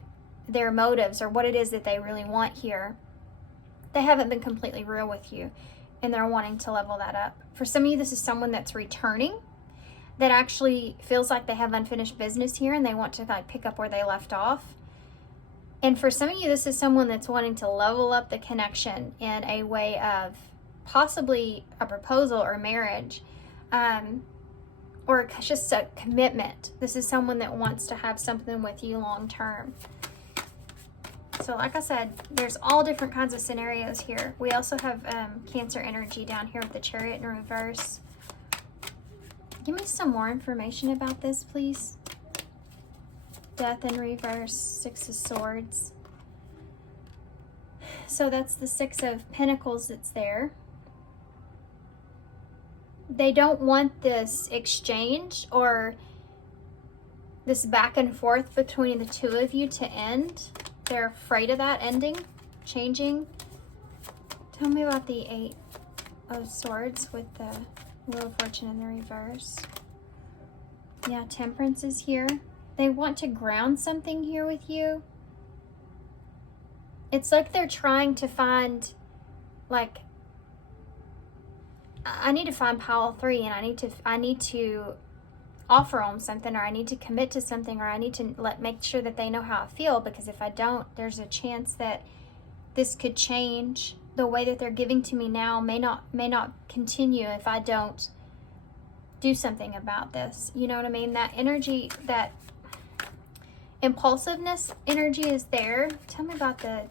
their motives or what it is that they really want here. They haven't been completely real with you, and they're wanting to level that up. For some of you, this is someone that's returning, that actually feels like they have unfinished business here, and they want to like pick up where they left off. And for some of you, this is someone that's wanting to level up the connection in a way of possibly a proposal or marriage, or just a commitment. This is someone that wants to have something with you long term. So like I said, there's all different kinds of scenarios here. We also have Cancer energy down here with the Chariot in reverse. Give me some more information about this, please. Death in reverse, Six of Swords. So that's the Six of Pentacles that's there. They don't want this exchange or this back and forth between the two of you to end. They're afraid of that ending, changing. Tell me about the Eight of Swords with the Wheel of Fortune in the reverse. Yeah, Temperance is here. They want to ground something here with you. It's like they're trying to find, like, I need to find pile 3, and I need to offer them something, or I need to commit to something, or I need to make sure that they know how I feel, because if I don't, there's a chance that this could change. The way that they're giving to me now may not continue if I don't do something about this. You know what I mean? That energy, that impulsiveness energy is there. Tell me about the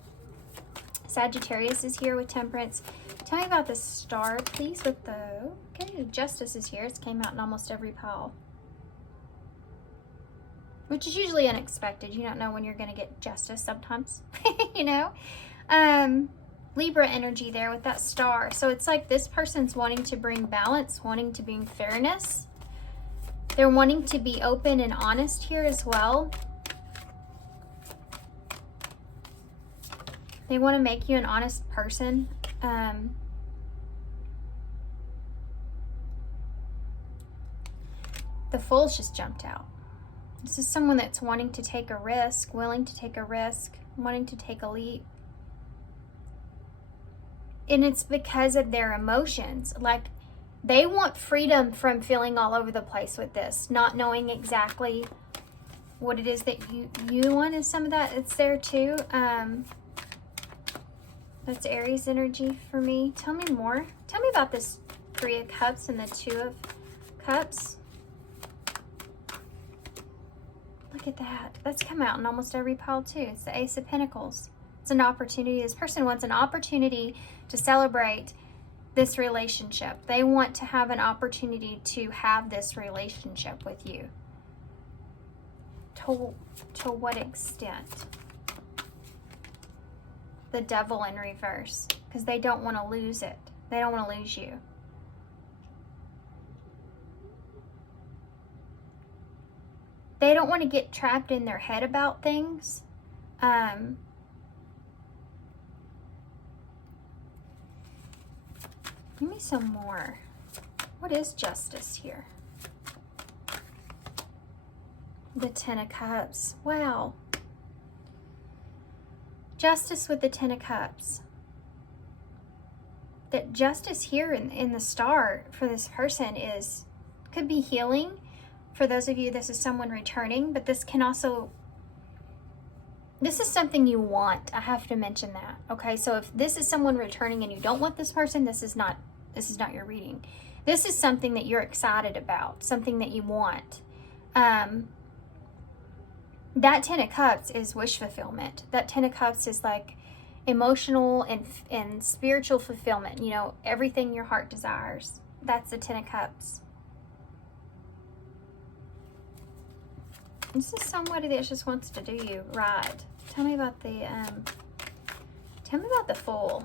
Sagittarius is here with Temperance. Tell me about the Star, please, with the, okay, Justice is here. It's came out in almost every pile, which is usually unexpected. You don't know when you're going to get justice sometimes, you know? Libra energy there with that Star. So it's like this person's wanting to bring balance, wanting to bring fairness. They're wanting to be open and honest here as well. They want to make you an honest person. The Fool's just jumped out. This is someone that's wanting to take a risk, willing to take a risk, wanting to take a leap. And it's because of their emotions. Like, they want freedom from feeling all over the place with this, not knowing exactly what it is that you want. Is some of that, it's there too. That's Aries energy for me. Tell me more. Tell me about this Three of Cups and the Two of Cups. Look at that. That's come out in almost every pile too. It's the Ace of Pentacles. It's an opportunity. This person wants an opportunity to celebrate this relationship. They want to have an opportunity to have this relationship with you. To what extent? The Devil in reverse, because they don't want to lose it. They don't want to lose you. They don't want to get trapped in their head about things. Give me some more. What is Justice here? The Ten of Cups. Wow. Justice with the Ten of Cups. That justice here in the Star for this person could be healing. For those of you, this is someone returning, but this can also, this is something you want. I have to mention that. Okay, so if this is someone returning and you don't want this person, this is not your reading. This is something that you're excited about, something that you want. That Ten of Cups is wish fulfillment. That Ten of Cups is like emotional and spiritual fulfillment. You know, everything your heart desires. That's the Ten of Cups. This is somebody that just wants to do you right. Tell me about the Fool.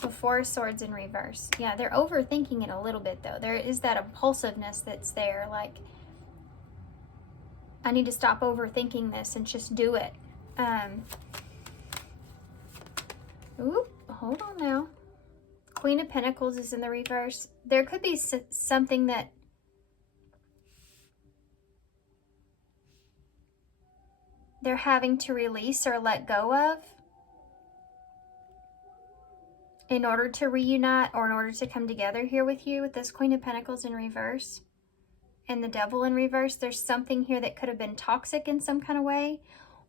The Four of Swords in reverse. Yeah, they're overthinking it a little bit though. There is that impulsiveness that's there. Like, I need to stop overthinking this and just do it. Ooh, hold on now. Queen of Pentacles is in the reverse. There could be something that they're having to release or let go of in order to reunite or in order to come together here with you with this Queen of Pentacles in reverse and the Devil in reverse. There's something here that could have been toxic in some kind of way,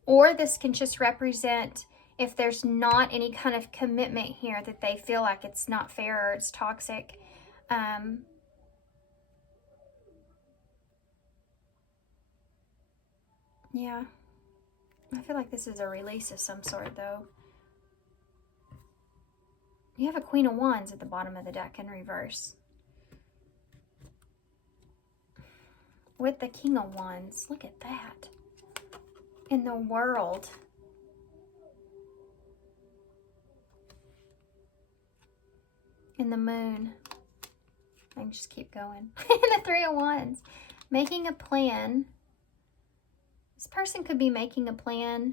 or this can just represent if there's not any kind of commitment here that they feel like it's not fair or it's toxic. Yeah. I feel like this is a release of some sort, though. You have a Queen of Wands at the bottom of the deck in reverse. With the King of Wands. Look at that. In the World. In the Moon. I can just keep going. In the Three of Wands. Making a plan. This person could be making a plan.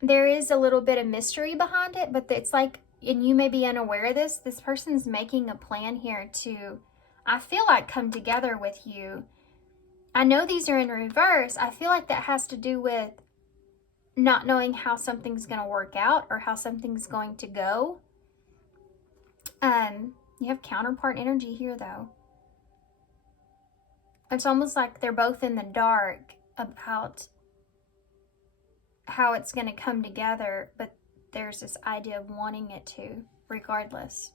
There is a little bit of mystery behind it, but it's like, and you may be unaware of this, this person's making a plan here to, I feel like, come together with you. I know these are in reverse. I feel like that has to do with not knowing how something's going to work out or how something's going to go. You have counterpart energy here, though. It's almost like they're both in the dark about how it's going to come together, but there's this idea of wanting it to, regardless.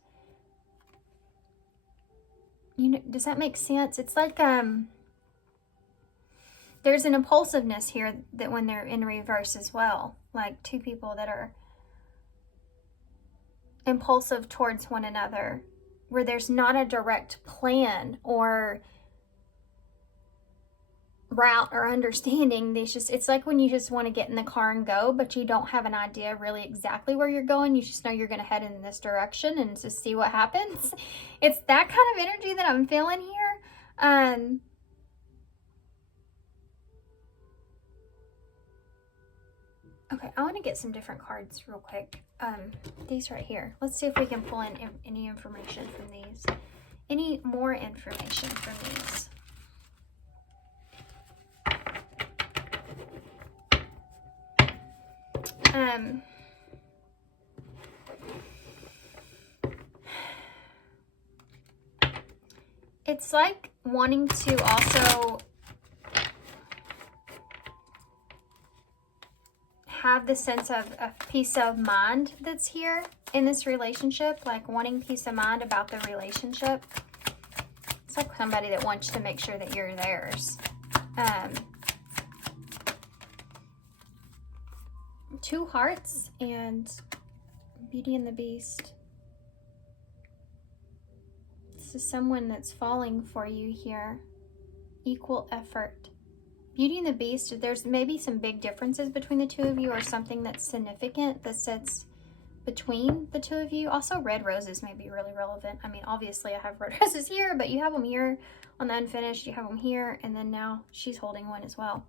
You know, does that make sense? It's like there's an impulsiveness here that when they're in reverse as well, like two people that are impulsive towards one another, where there's not a direct plan or route or understanding. It's like when you just want to get in the car and go, but you don't have an idea really exactly where you're going. You just know you're going to head in this direction and just see what happens. It's that kind of energy that I'm feeling here. Okay, I want to get some different cards real quick. These right here. Let's see if we can pull in any information from these. Any more information from these. It's like wanting to also have the sense of peace of mind that's here in this relationship, like wanting peace of mind about the relationship. It's like somebody that wants to make sure that you're theirs. Two Hearts and Beauty and the Beast. This is someone that's falling for you here. Equal effort. Beauty and the Beast, there's maybe some big differences between the two of you or something that's significant that sits between the two of you. Also, red roses may be really relevant. I mean, obviously I have red roses here, but you have them here on the unfinished. You have them here, and then now she's holding one as well.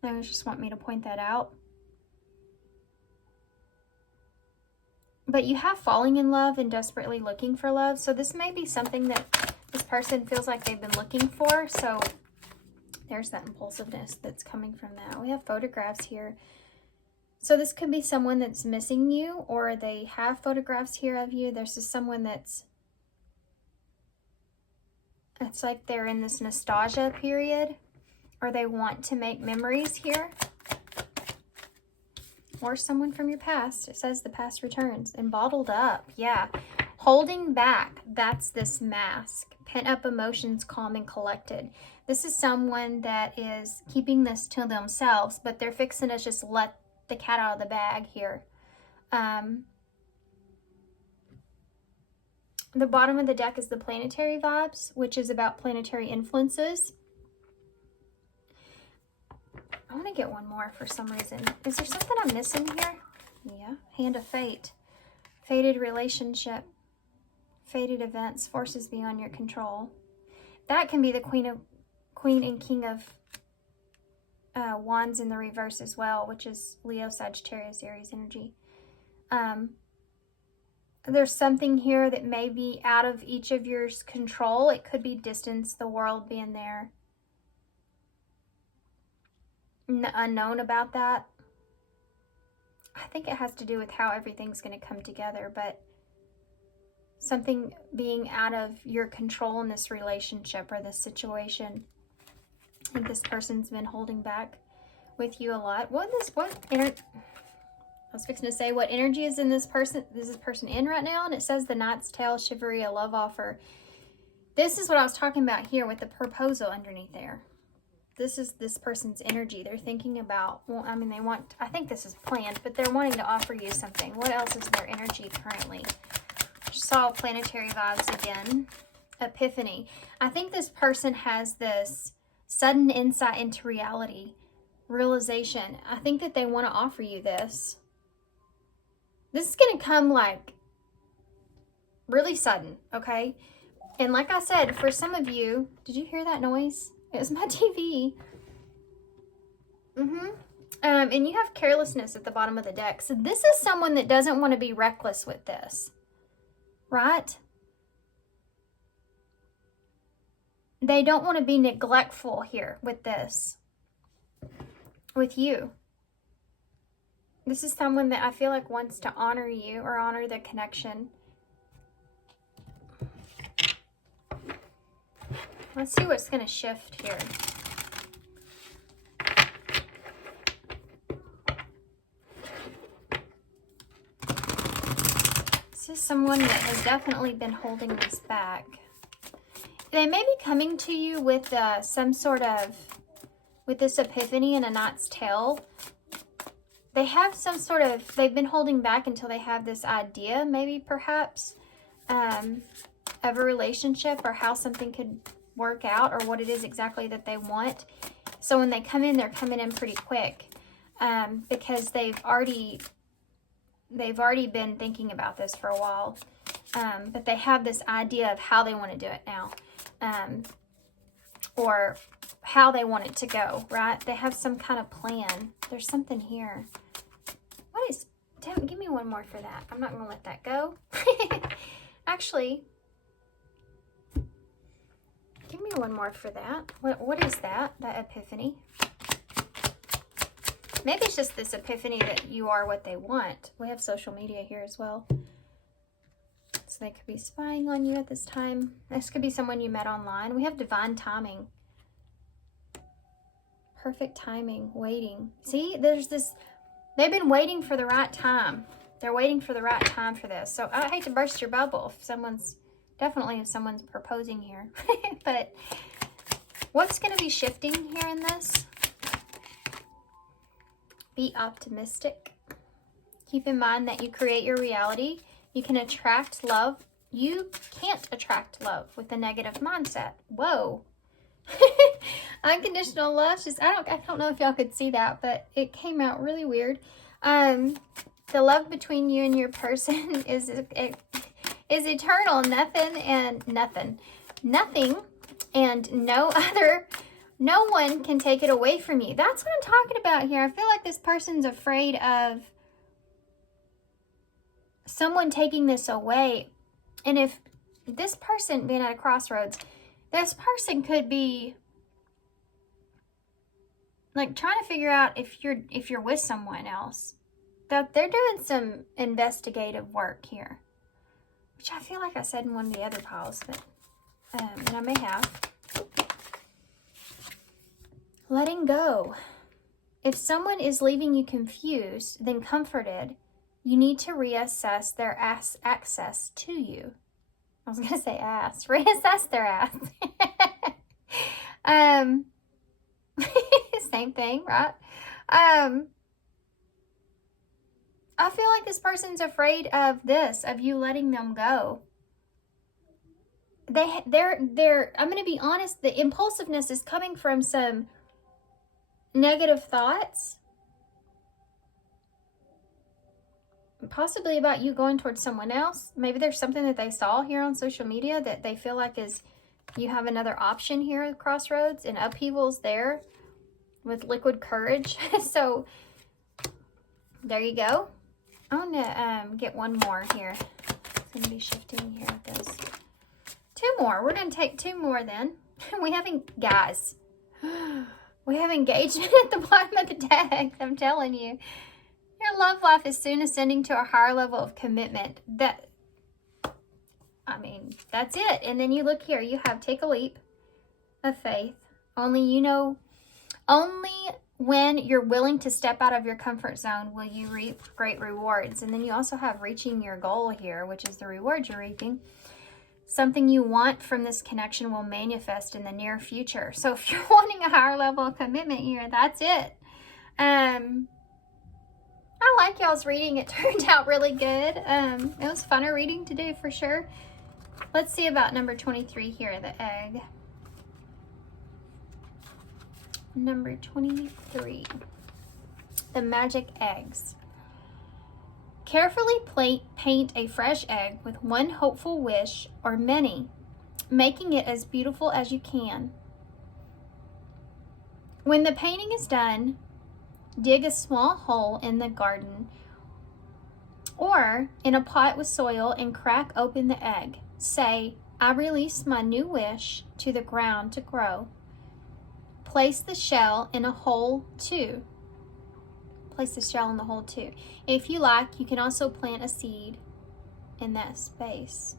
I just want me to point that out. But you have falling in love and desperately looking for love. So this may be something that this person feels like they've been looking for. So there's that impulsiveness that's coming from that. We have photographs here. So this could be someone that's missing you, or they have photographs here of you. There's just someone it's like they're in this nostalgia period, or they want to make memories here. Or someone from your past. It says the past returns. And bottled up. Yeah. Holding back. That's this mask. Pent up emotions, calm and collected. This is someone that is keeping this to themselves, but they're fixing to just let the cat out of the bag here. The bottom of the deck is the planetary vibes, which is about planetary influences. I want to get one more for some reason. Is there something I'm missing here? Yeah. Hand of Fate. Fated relationship. Fated events. Forces beyond your control. That can be the Queen and King of Wands in the reverse as well, which is Leo, Sagittarius, Aries energy. There's something here that may be out of each of your control. It could be distance, the world being there. Unknown about that. I think it has to do with how everything's going to come together, but something being out of your control in this relationship or this situation. I think this person's been holding back with you a lot. I was fixing to say, what energy is in this person in right now? And it says the Knight's Tale, chivalry, a love offer. This is what I was talking about here with the proposal underneath there. This is this person's energy. They're thinking about, well, I mean, I think this is planned, but they're wanting to offer you something. What else is their energy currently? Saw planetary vibes again. Epiphany. I think this person has this sudden insight into reality, realization. I think that they want to offer you this. This is going to come like really sudden, okay? And like I said, for some of you, did you hear that noise? It was my TV. And you have carelessness at the bottom of the deck. So this is someone that doesn't want to be reckless with this, right? They don't want to be neglectful here with this, with you. This is someone that I feel like wants to honor you or honor the connection. Let's see what's going to shift here. This is someone that has definitely been holding this back. They may be coming to you with some sort of, with this epiphany and a Knight's Tale. They have some sort of, they've been holding back until they have this idea, maybe perhaps, of a relationship or how something could work out or what it is exactly that they want. So when they come in, they're coming in pretty quick because they've already been thinking about this for a while. But they have this idea of how they want to do it now, or how they want it to go, right? They have some kind of plan. There's something here. What is, give me one more for that. I'm not going to let that go. Actually, give me one more for that. What is that epiphany? Maybe it's just this epiphany that you are what they want. We have social media here as well. So they could be spying on you at this time. This could be someone you met online. We have divine timing. Perfect timing, waiting. See, there's this, they've been waiting for the right time. They're waiting for the right time for this. So I hate to burst your bubble if someone's proposing here. But what's going to be shifting here in this? Be optimistic. Keep in mind that you create your reality. You can attract love. You can't attract love with a negative mindset. Whoa. Unconditional love. Just I don't know if y'all could see that, but it came out really weird. The love between you and your person is eternal. Nothing and no one can take it away from you. That's what I'm talking about here. I feel like this person's afraid of someone taking this away. And if this person being at a crossroads, this person could be like trying to figure out if you're with someone else. That they're doing some investigative work here, which I feel like I said in one of the other piles, but and I may have. Letting go. If someone is leaving you confused, then comforted, you need to reassess their access to you. I was going to say ass. Reassess their ass. Same thing, right? I feel like this person's afraid of this, of you letting them go. they're I'm going to be honest, the impulsiveness is coming from some negative thoughts, possibly about you going towards someone else. Maybe there's something that they saw here on social media that they feel like is, you have another option here at Crossroads, and upheaval's there with liquid courage. So there you go. I'm gonna get one more here. It's gonna be shifting here with this. Two more. We're gonna take two more then. We haven't, guys. We have engagement at the bottom of the deck. I'm telling you. Your love life is soon ascending to a higher level of commitment. That's it. And then you look here. You have take a leap of faith. Only when you're willing to step out of your comfort zone will you reap great rewards. And then you also have reaching your goal here, which is the reward you're reaping. Something you want from this connection will manifest in the near future. So if you're wanting a higher level of commitment here, that's it. I like y'all's reading. It turned out really good. It was funner reading to do for sure. Let's see about number 23 here, the egg. Number 23, the magic eggs. Carefully paint a fresh egg with one hopeful wish or many, making it as beautiful as you can. When the painting is done, dig a small hole in the garden or in a pot with soil and crack open the egg. Say, I release my new wish to the ground to grow. Place the shell in a hole too. Place the shell in the hole too. If you like, you can also plant a seed in that space.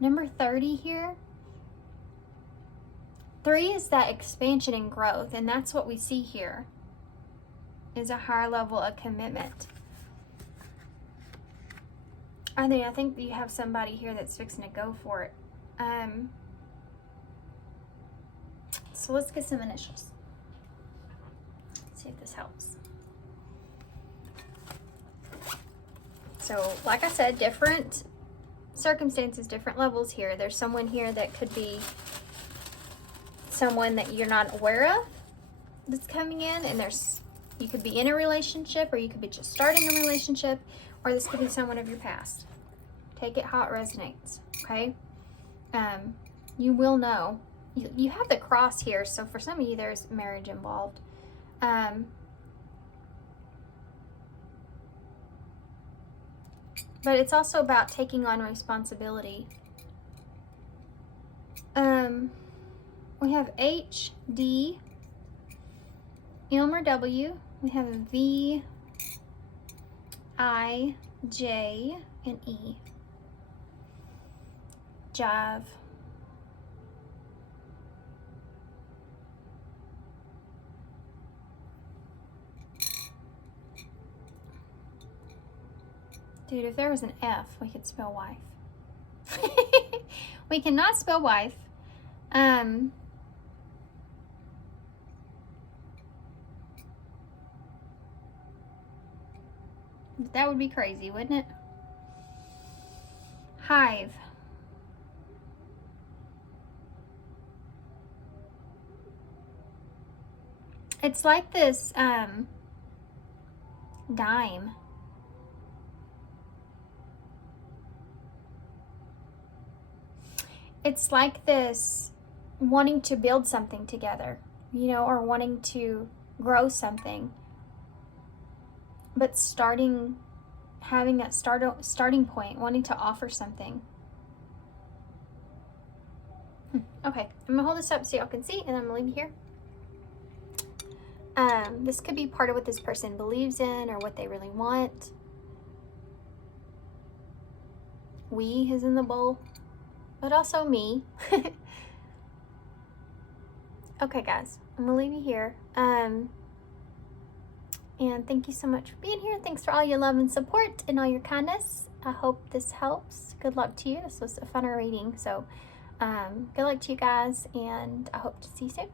Number 30 here. 3 is that expansion and growth, and that's what we see here, is a higher level of commitment. I think you have somebody here that's fixing to go for it. So let's get some initials. Let's see if this helps. So, like I said, different circumstances, different levels here. There's someone here that could be someone that you're not aware of that's coming in, and you could be in a relationship, or you could be just starting a relationship, or this could be someone of your past. Take it how it resonates, okay? You will know. You have the cross here, so for some of you, there's marriage involved. But it's also about taking on responsibility. We have H, D, M or W. We have V, I, J, and E. Jive. Dude, if there was an F, we could spell wife. We cannot spell wife. That would be crazy, wouldn't it? Hive. It's like this dime. It's like this wanting to build something together, or wanting to grow something. But having that starting point, wanting to offer something. Okay, I'm gonna hold this up so y'all can see, and I'm gonna leave it here. This could be part of what this person believes in or what they really want. We is in the bowl, but also me. Okay, guys, I'm gonna leave you here. And thank you so much for being here. Thanks for all your love and support and all your kindness. I hope this helps. Good luck to you. This was a funner reading. So good luck to you guys, and I hope to see you soon.